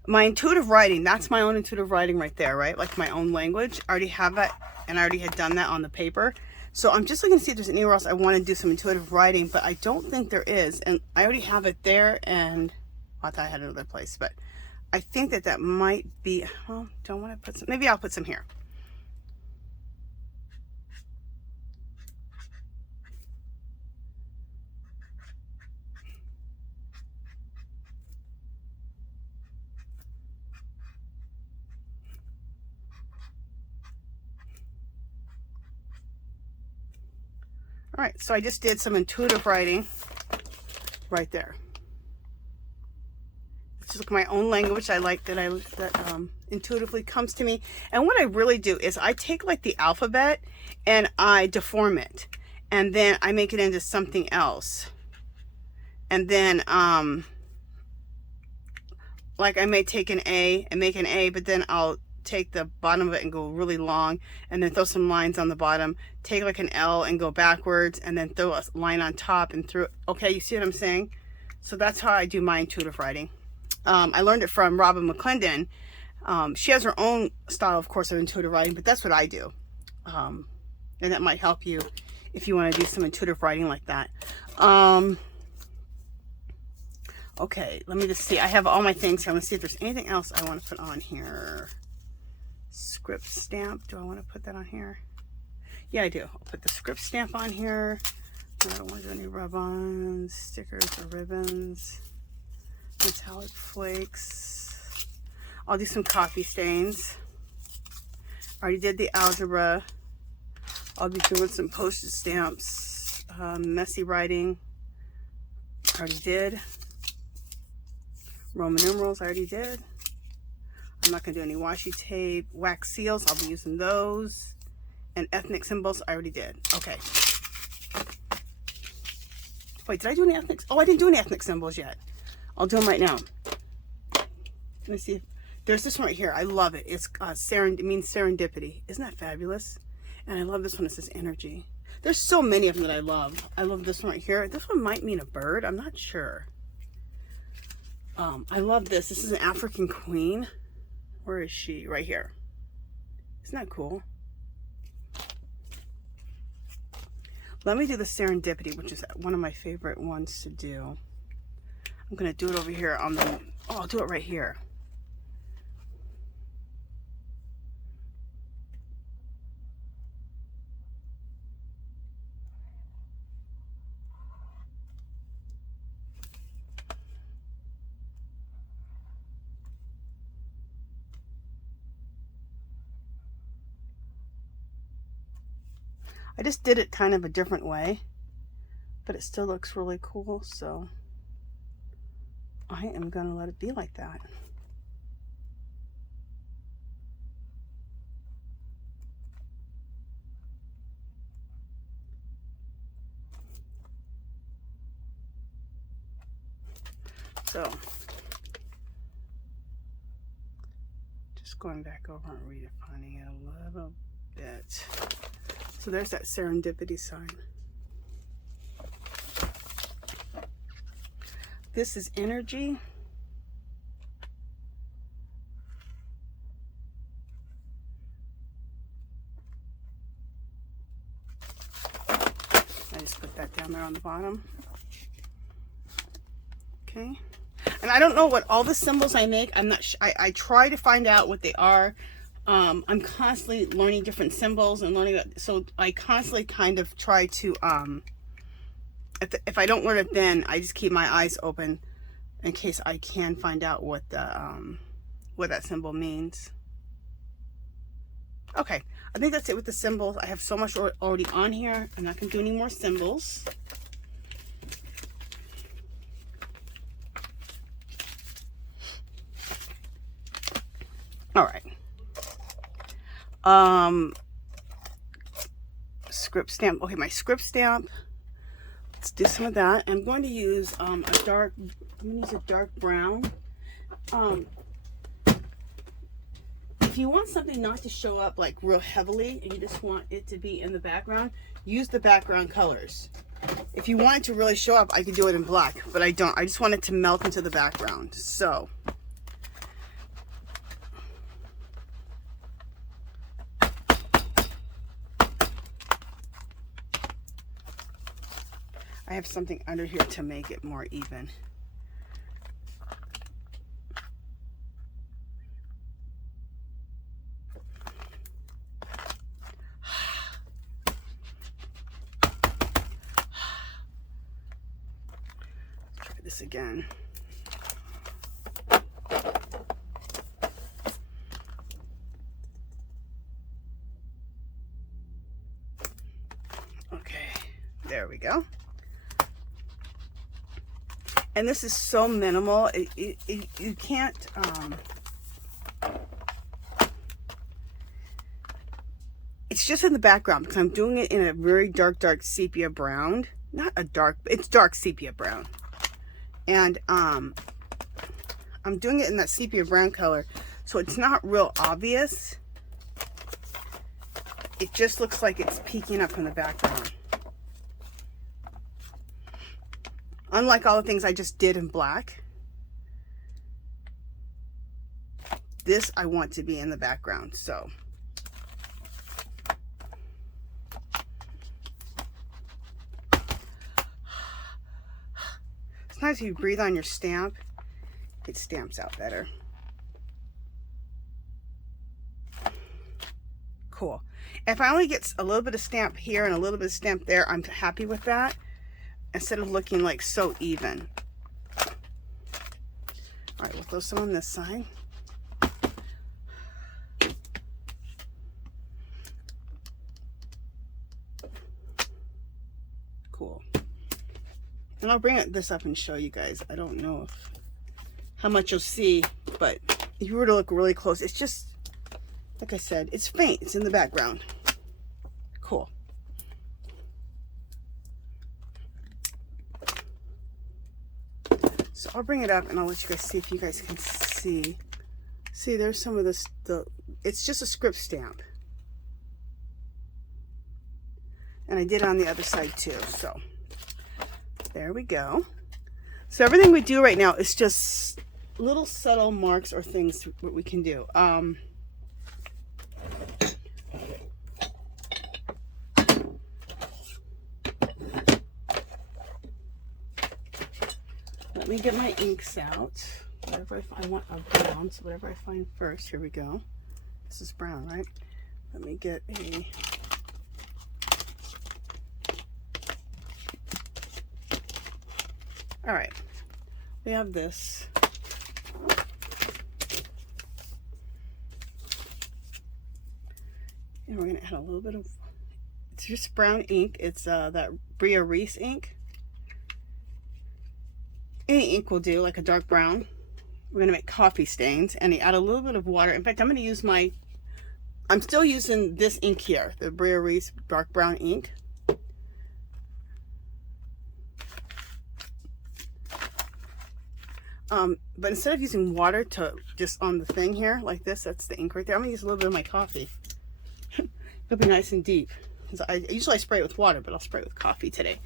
My intuitive writing, that's my own intuitive writing right there, right? Like my own language. I already have that, and I already had done that on the paper. So I'm just looking to see if there's anywhere else I want to do some intuitive writing, but I don't think there is. And I already have it there, and I thought I had another place, but I think that that might be, well, don't want to put some, maybe I'll put some here. All right, so I just did some intuitive writing right there. It's just like my own language. I like that intuitively comes to me. And what I really do is I take like the alphabet and I deform it, and then I make it into something else. And then like I may take an A and make an A, but then I'll take the bottom of it and go really long, and then throw some lines on the bottom, take like an L and go backwards, and then throw a line on top and through. Okay, you see what I'm saying? So that's how I do my intuitive writing. I learned it from Robin McClendon. She has her own style, of course, of intuitive writing, but that's what I do. And that might help you if you want to do some intuitive writing like that. Okay, let me just see. I have all my things here. I'm going to see if there's anything else I want to put on here. Script stamp. Do I want to put that on here? Yeah, I do. I'll put the script stamp on here. I don't want to do any rub-ons, stickers, or ribbons. Metallic flakes. I'll do some coffee stains. I already did the algebra. I'll be doing some postage stamps. Messy writing. I already did. Roman numerals, I already did. I'm not going to do any washi tape. Wax seals, I'll be using those. And ethnic symbols, I already did. Okay. Wait, did I do any ethnic? Oh, I didn't do any ethnic symbols yet. I'll do them right now. Let me see. There's this one right here. I love it. It's it means serendipity. Isn't that fabulous? And I love this one. It says energy. There's so many of them that I love. I love this one right here. This one might mean a bird. I'm not sure. I love this. This is an African queen. Where is she? Right here. Isn't that cool? Let me do the serendipity, which is one of my favorite ones to do. I'm going to do it over here on the... Oh, I'll do it right here. I just did it kind of a different way, but it still looks really cool, so I am going to let it be like that. So, just going back over and redefining it a little bit. So there's that serendipity sign. This is energy. I just put that down there on the bottom. Okay. And I don't know what all the symbols I make. I'm not. I try to find out what they are. I'm constantly learning different symbols and learning. So I constantly kind of try to. If I don't learn it, then I just keep my eyes open in case I can find out what the what that symbol means. Okay, I think that's it with the symbols. I have so much already on here. I'm not going to do any more symbols. All right. Script stamp. Okay, my script stamp. Let's do some of that. I'm going to use I'm going to use a dark brown. If you want something not to show up like real heavily and you just want it to be in the background, use the background colors. If you want it to really show up, I could do it in black, but I don't. I just want it to melt into the background. So I have something under here to make it more even. Let's try this again. Okay, there we go. And this is so minimal, you can't, it's just in the background because I'm doing it in a very dark sepia brown. Not a dark, it's dark sepia brown. And I'm doing it in that sepia brown color, so it's not real obvious. It just looks like it's peeking up from the background. Unlike all the things I just did in black, this I want to be in the background. So sometimes if you breathe on your stamp, it stamps out better. Cool. If I only get a little bit of stamp here and a little bit of stamp there, I'm happy with that, instead of looking like so even. All right, we'll throw some on this side. Cool. And I'll bring this up and show you guys. I don't know how much you'll see, but if you were to look really close, it's just, like I said, it's faint. It's in the background. Cool. So I'll bring it up and I'll let you guys see if you guys can see. See, there's some of this, it's just a script stamp. And I did it on the other side too, so there we go. So everything we do right now is just little subtle marks or things what we can do. Let me get my inks out. Whatever I want a brown, so whatever I find first. Here we go. This is brown, right? Let me get a... All right, we have this. And we're gonna add a little bit of, it's just brown ink. It's that Bria Reese ink. Any ink will do, like a dark brown. We're gonna make coffee stains, and I add a little bit of water. In fact, I'm gonna use I'm still using this ink here, the Bria Reese dark brown ink. But instead of using water to just on the thing here like this, that's the ink right there, I'm gonna use a little bit of my coffee. It'll be nice and deep. Usually I spray it with water, but I'll spray it with coffee today.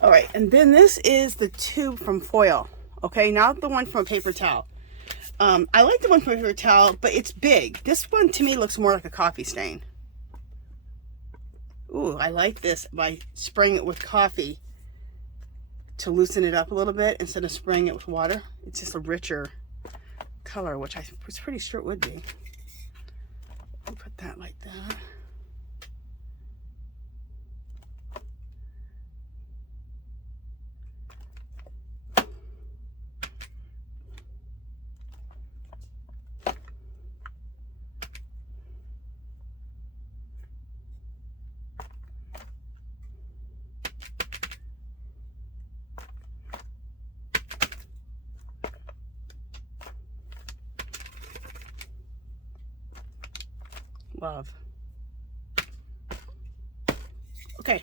All right, and then this is the tube from foil. Okay, not the one from a paper towel. I like the one from a paper towel, but it's big. This one to me looks more like a coffee stain. Ooh, I like this by spraying it with coffee to loosen it up a little bit instead of spraying it with water. It's just a richer color, which I was pretty sure it would be. I'll put that like that. Love. Okay.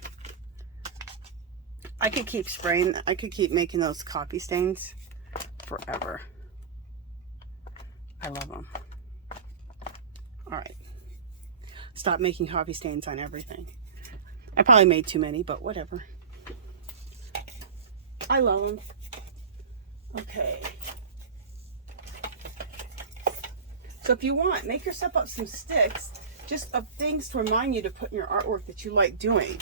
I could keep spraying, I could keep making those coffee stains forever. I love them. All right. Stop making coffee stains on everything. I probably made too many, but whatever. I love them. Okay. So if you want, make yourself up some sticks just of things to remind you to put in your artwork that you like doing.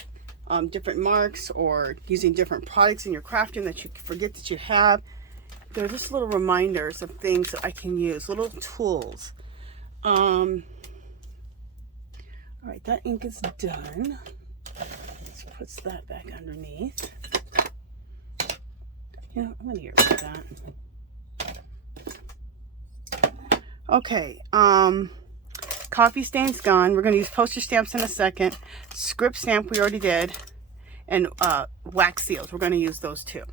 Different marks or using different products in your crafting that you forget that you have. They're just little reminders of things that I can use, little tools. All right, that ink is done. Let's put that back underneath. Yeah, I'm gonna get rid of that. Okay, coffee stain's gone. We're going to use postage stamps in a second. Script stamp we already did. And wax seals, we're going to use those too.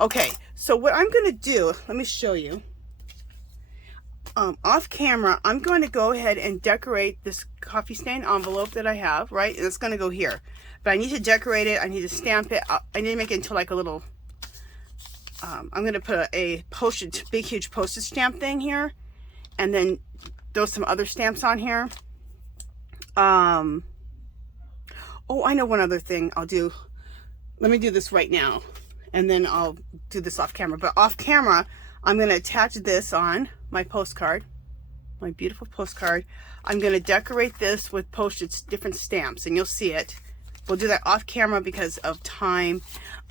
Okay, so what I'm going to do, let me show you. Off camera, I'm going to go ahead and decorate this coffee stain envelope that I have, right? And it's going to go here. But I need to decorate it. I need to stamp it. I need to make it into like a little, I'm going to put a postage, big huge postage stamp thing here. And then throw some other stamps on here. Oh, I know one other thing I'll do. Let me do this right now. And then I'll do this off camera. But off camera, I'm going to attach this on my postcard. My beautiful postcard. I'm going to decorate this with postage, different stamps. And you'll see it. We'll do that off camera because of time.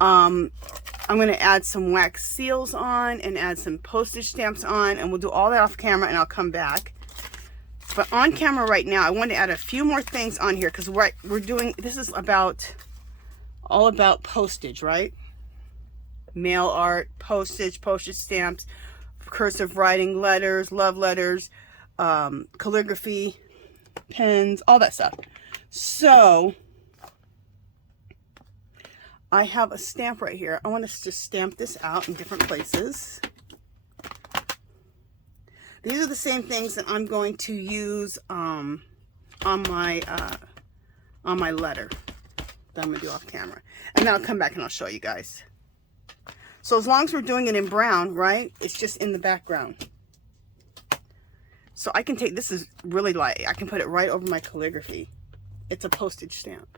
I'm going to add some wax seals on and add some postage stamps on, and we'll do all that off camera, and I'll come back. But on camera right now, I want to add a few more things on here because we're doing, this is all about postage, right? Mail art, postage stamps, cursive writing, letters, love letters, calligraphy, pens, all that stuff. So I have a stamp right here. I want to just stamp this out in different places. These are the same things that I'm going to use on my letter that I'm going to do off camera. And then I'll come back and I'll show you guys. So as long as we're doing it in brown, right, it's just in the background. So I can take, this is really light, I can put it right over my calligraphy. It's a postage stamp.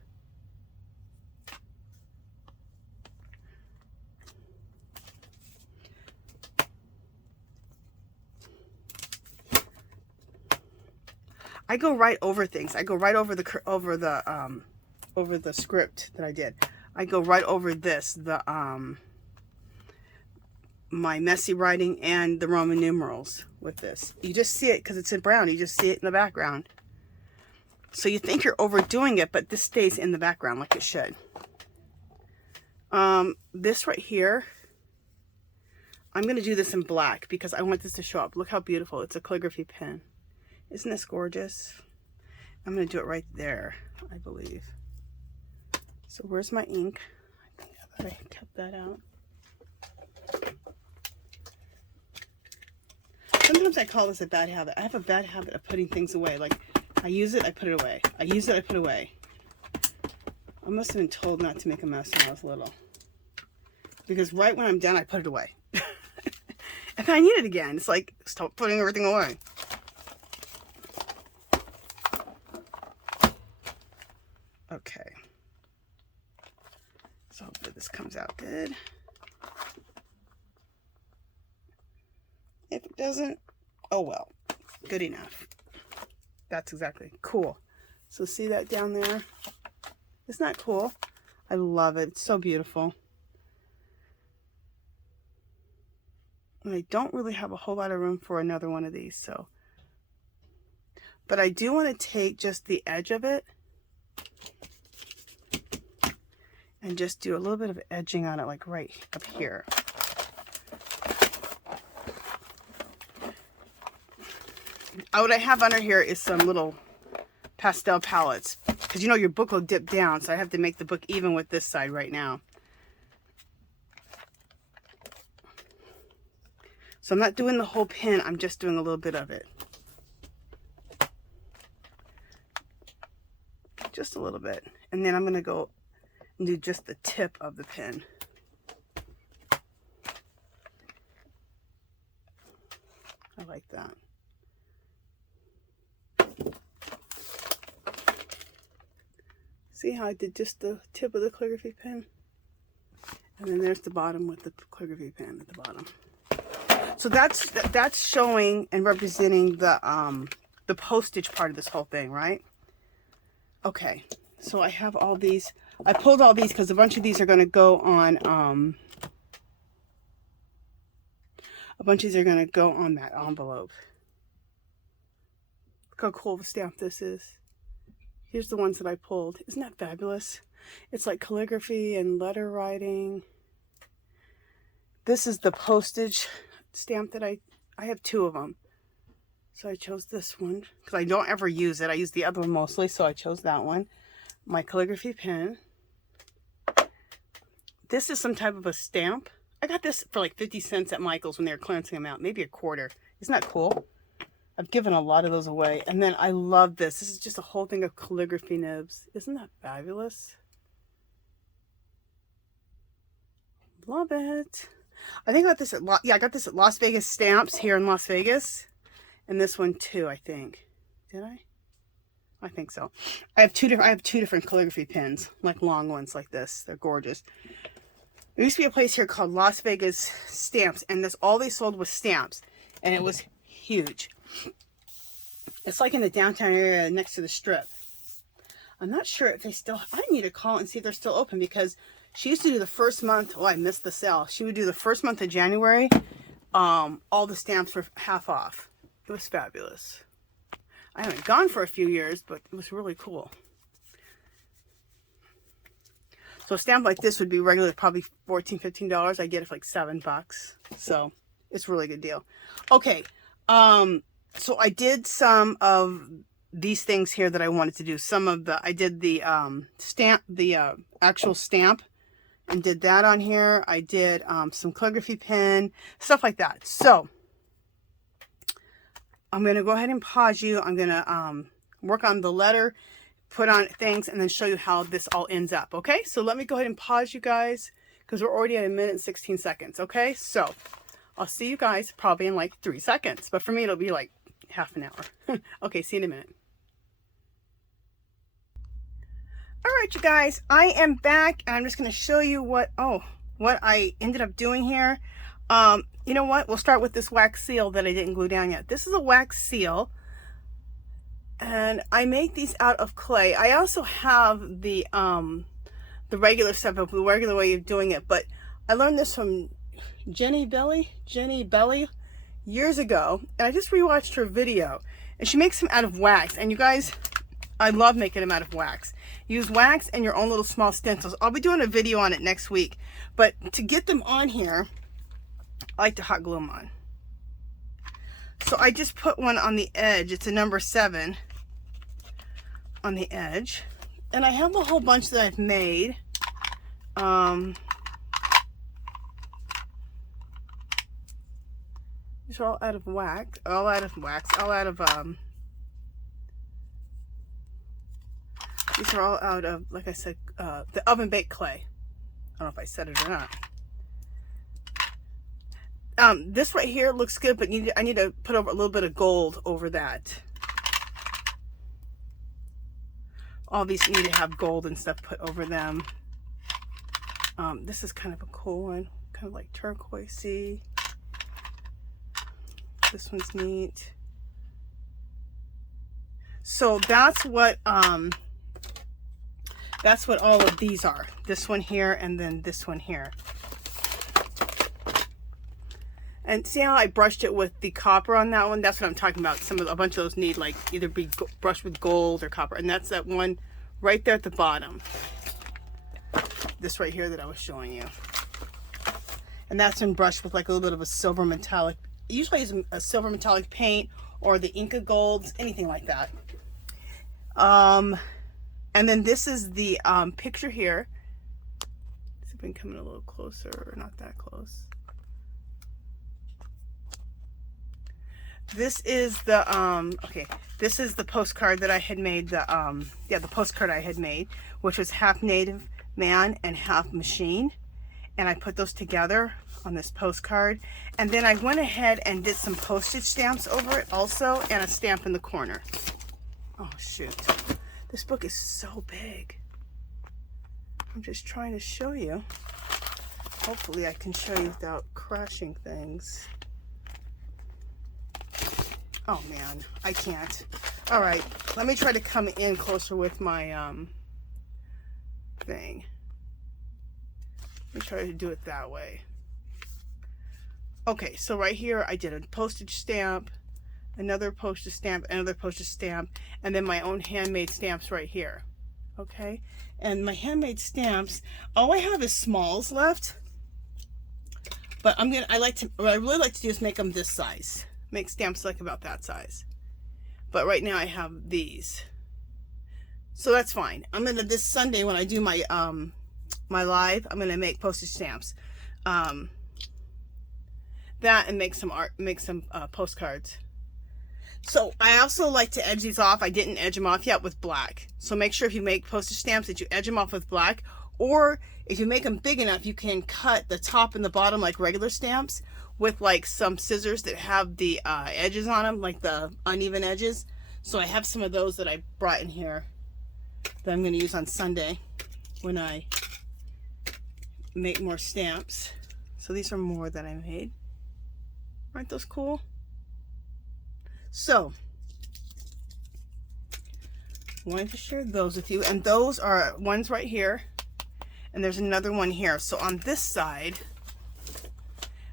I go right over things. I go right over the script that I did. I go right over this, my messy writing and the Roman numerals with this. You just see it because it's in brown. You just see it in the background. So you think you're overdoing it, but this stays in the background like it should. This right here, I'm going to do this in black because I want this to show up. Look how beautiful. It's a calligraphy pen. Isn't this gorgeous? I'm going to do it right there, I believe. So where's my ink? I think I thought I kept that out. Sometimes I call this a bad habit. I have a bad habit of putting things away. Like, I use it, I put it away. I use it, I put it away. I must have been told not to make a mess when I was little. Because right when I'm done, I put it away. And I need it again. It's like, stop putting everything away. Okay. So hopefully this comes out good. If it doesn't, oh well, good enough. That's exactly cool. So see that down there? Isn't that cool? I love it. It's so beautiful. And I don't really have a whole lot of room for another one of these, so. But I do want to take just the edge of it and just do a little bit of edging on it, like right up here. What I have under here is some little pastel palettes, because you know your book will dip down, so I have to make the book even with this side right now. So I'm not doing the whole pin, I'm just doing a little bit of it. Just a little bit. And then I'm going to go and do just the tip of the pin. I like that. See how I did just the tip of the calligraphy pen? And then there's the bottom with the calligraphy pen at the bottom. So that's showing and representing the postage part of this whole thing, right? Okay, so I have all these. I pulled all these because a bunch of these are going to go on that envelope. Look how cool of a stamp this is. Here's the ones that I pulled. Isn't that fabulous? It's like calligraphy and letter writing. This is the postage stamp that I have two of them. So I chose this one because I don't ever use it. I use the other one mostly, so I chose that one. My calligraphy pen. This is some type of a stamp. I got this for like 50 cents at Michael's when they were clearancing them out. Maybe a quarter. Isn't that cool? I've given a lot of those away. And then I love this. This is just a whole thing of calligraphy nibs. Isn't that fabulous? Love it. I think I got this at I got this at Las Vegas Stamps here in Las Vegas. And this one too, I think. Did I? I think so. I have two different calligraphy pens, like long ones like this. They're gorgeous. There used to be a place here called Las Vegas Stamps, and all they sold was stamps, and it was huge. It's like in the downtown area next to the Strip. I'm not sure if they still, I need to call and see if they're still open, because she used to do the first month. Oh, I missed the sale. She would do the first month of January. All the stamps were half off. It was fabulous. I haven't gone for a few years, but it was really cool. So a stamp like this would be regularly probably $14, $15. I get it for like $7. So it's a really good deal. Okay. So I did some of these things here that I wanted to do. I did the stamp, the actual stamp, and did that on here. I did some calligraphy pen, stuff like that. So I'm going to go ahead and pause you. I'm going to work on the letter, put on things, and then show you how this all ends up. Okay, so let me go ahead and pause you guys, because we're already at 1 minute and 16 seconds. Okay, so I'll see you guys probably in like 3 seconds, but for me it'll be like half an hour. Okay, see you in a minute. All right, you guys, I am back, and I'm just going to show you what I ended up doing here. You know what? We'll start with this wax seal that I didn't glue down yet. This is a wax seal, and I make these out of clay. I also have the regular stuff, the regular way of doing it, but I learned this from Jenny Belly years ago, and I just rewatched her video, and she makes them out of wax. And you guys, I love making them out of wax. Use wax and your own little small stencils. I'll be doing a video on it next week, but to get them on here, I like to hot glue them on. So I just put one on the edge. It's a number 7 on the edge, and I have a whole bunch that I've made. These are all out of wax, all out of, these are all out of, like I said, the oven baked clay. I don't know if I said it or not. This right here looks good, but I need to put over a little bit of gold over that. All these need to have gold and stuff put over them. This is kind of a cool one, kind of like turquoise-y. This one's neat. So that's what all of these are. This one here, and then this one here. And see how I brushed it with the copper on that one? That's what I'm talking about. A bunch of those need like either be brushed with gold or copper. And that's that one right there at the bottom. This right here that I was showing you. And that's been brushed with like a little bit of a silver metallic. Usually I use a silver metallic paint or the Inca Golds, anything like that. And then this is the picture here. See if I can come in a little closer, or not that close. This is the okay, this is the postcard that I had made, the postcard I had made, which was half native man and half machine, and I put those together on this postcard. And then I went ahead and did some postage stamps over it also, and a stamp in the corner. Oh shoot, this book is so big. I'm just trying to show you. Hopefully I can show you without crashing things. Oh man, I can't. All right, let me try to come in closer with my thing. Let me try to do it that way. Okay, so right here I did a postage stamp, another postage stamp, another postage stamp, and then my own handmade stamps right here. Okay, and my handmade stamps, all I have is smalls left, but what I really like to do is make them this size. Make stamps like about that size. But right now I have these. So that's fine. I'm gonna, this Sunday when I do my my live, I'm gonna make postage stamps. That and make some postcards. So I also like to edge these off. I didn't edge them off yet with black. So make sure if you make postage stamps that you edge them off with black, or if you make them big enough, you can cut the top and the bottom like regular stamps with like some scissors that have the edges on them, like the uneven edges. So I have some of those that I brought in here that I'm going to use on Sunday when I make more stamps. So these are more that I made. Aren't those cool? So wanted to share those with you. And those are ones right here. And there's another one here. So on this side,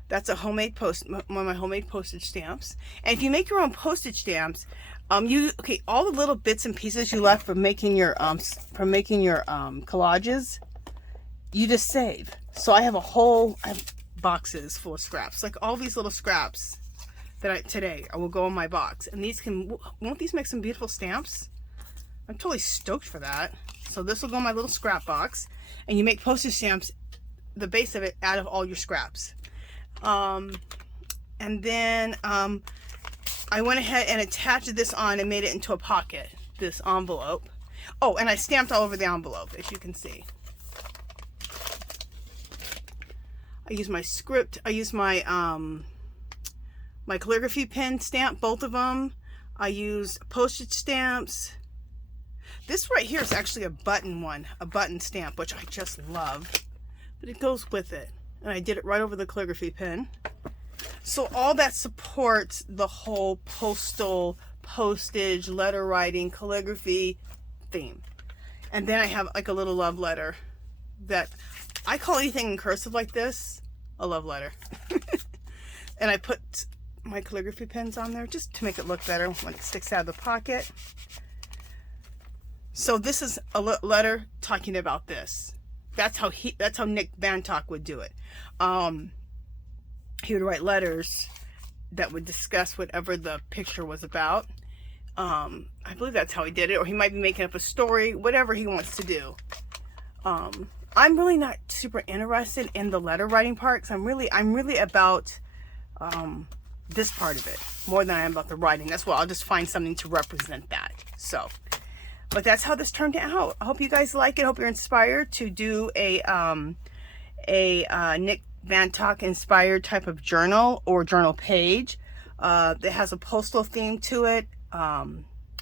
that's a homemade one of my homemade postage stamps. And if you make your own postage stamps, all the little bits and pieces you left from making your collages, you just save. So I have boxes full of scraps, like all these little scraps that today I will go in my box. And won't these make some beautiful stamps? I'm totally stoked for that. So this will go in my little scrap box, and you make postage stamps, the base of it, out of all your scraps. And then I went ahead and attached this on and made it into a pocket, this envelope. Oh, and I stamped all over the envelope, as you can see. I use my script. I use my my calligraphy pen stamp, both of them. I use postage stamps. This right here is actually a button stamp, which I just love, but it goes with it. And I did it right over the calligraphy pen. So all that supports the whole postal, postage, letter writing, calligraphy theme. And then I have like a little love letter that I call anything in cursive like this a love letter. And I put my calligraphy pens on there just to make it look better when it sticks out of the pocket. So this is a letter talking about this. That's how Nick Bantock would do it. He would write letters that would discuss whatever the picture was about. I believe that's how he did it, or he might be making up a story, whatever he wants to do. I'm really not super interested in the letter writing part, because I'm really about this part of it more than I am about the writing. That's why I'll just find something to represent that. So, but that's how this turned out. I hope you guys like it. I hope you're inspired to do a Nick Bantock inspired type of journal or journal page that has a postal theme to it,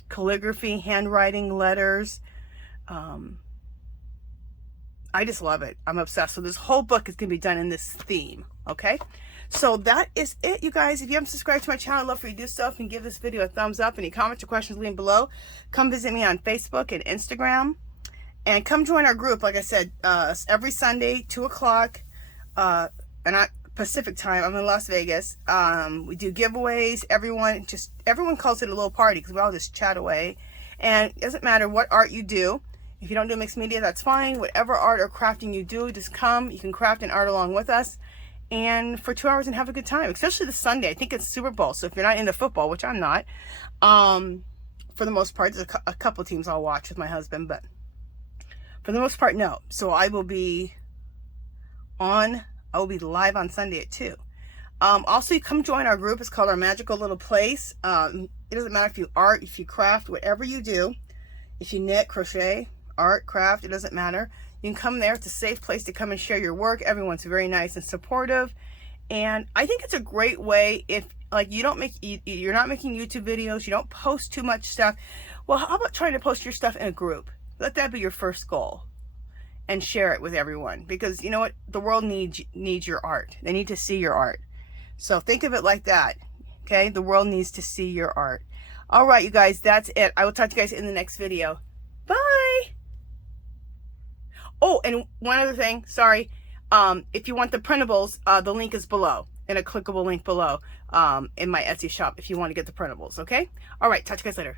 calligraphy, handwriting, letters. I just love it. I'm obsessed. So this whole book is going to be done in this theme. Okay. So that is it, you guys. If you haven't subscribed to my channel, I'd love for you to do so. And give this video a thumbs up. Any comments or questions, leave them below. Come visit me on Facebook and Instagram. And come join our group. Like I said, every Sunday, 2 o'clock, and not Pacific time. I'm in Las Vegas. We do giveaways. Everyone calls it a little party because we all just chat away. And it doesn't matter what art you do. If you don't do mixed media, that's fine. Whatever art or crafting you do, just come. You can craft and art along with us. And for 2 hours and have a good time, especially this Sunday. I think it's Super Bowl, so if you're not into football, which I'm not, for the most part, there's a couple teams I'll watch with my husband, but for the most part, no. So I will be live on Sunday at 2. Also, you come join our group. It's called Our Magical Little Place. It doesn't matter if you art, if you craft, whatever you do, if you knit, crochet, art, craft, it doesn't matter. You can come there. It's a safe place to come and share your work. Everyone's very nice and supportive. And I think it's a great way if like you're not making YouTube videos, you don't post too much stuff. Well, how about trying to post your stuff in a group? Let that be your first goal and share it with everyone, because you know what? The world needs your art. They need to see your art. So think of it like that. Okay? The world needs to see your art. All right, you guys, that's it. I will talk to you guys in the next video. Bye. Oh, and one other thing, sorry. If you want the printables, the link is below, in a clickable link below, in my Etsy shop if you want to get the printables, okay? All right, talk to you guys later.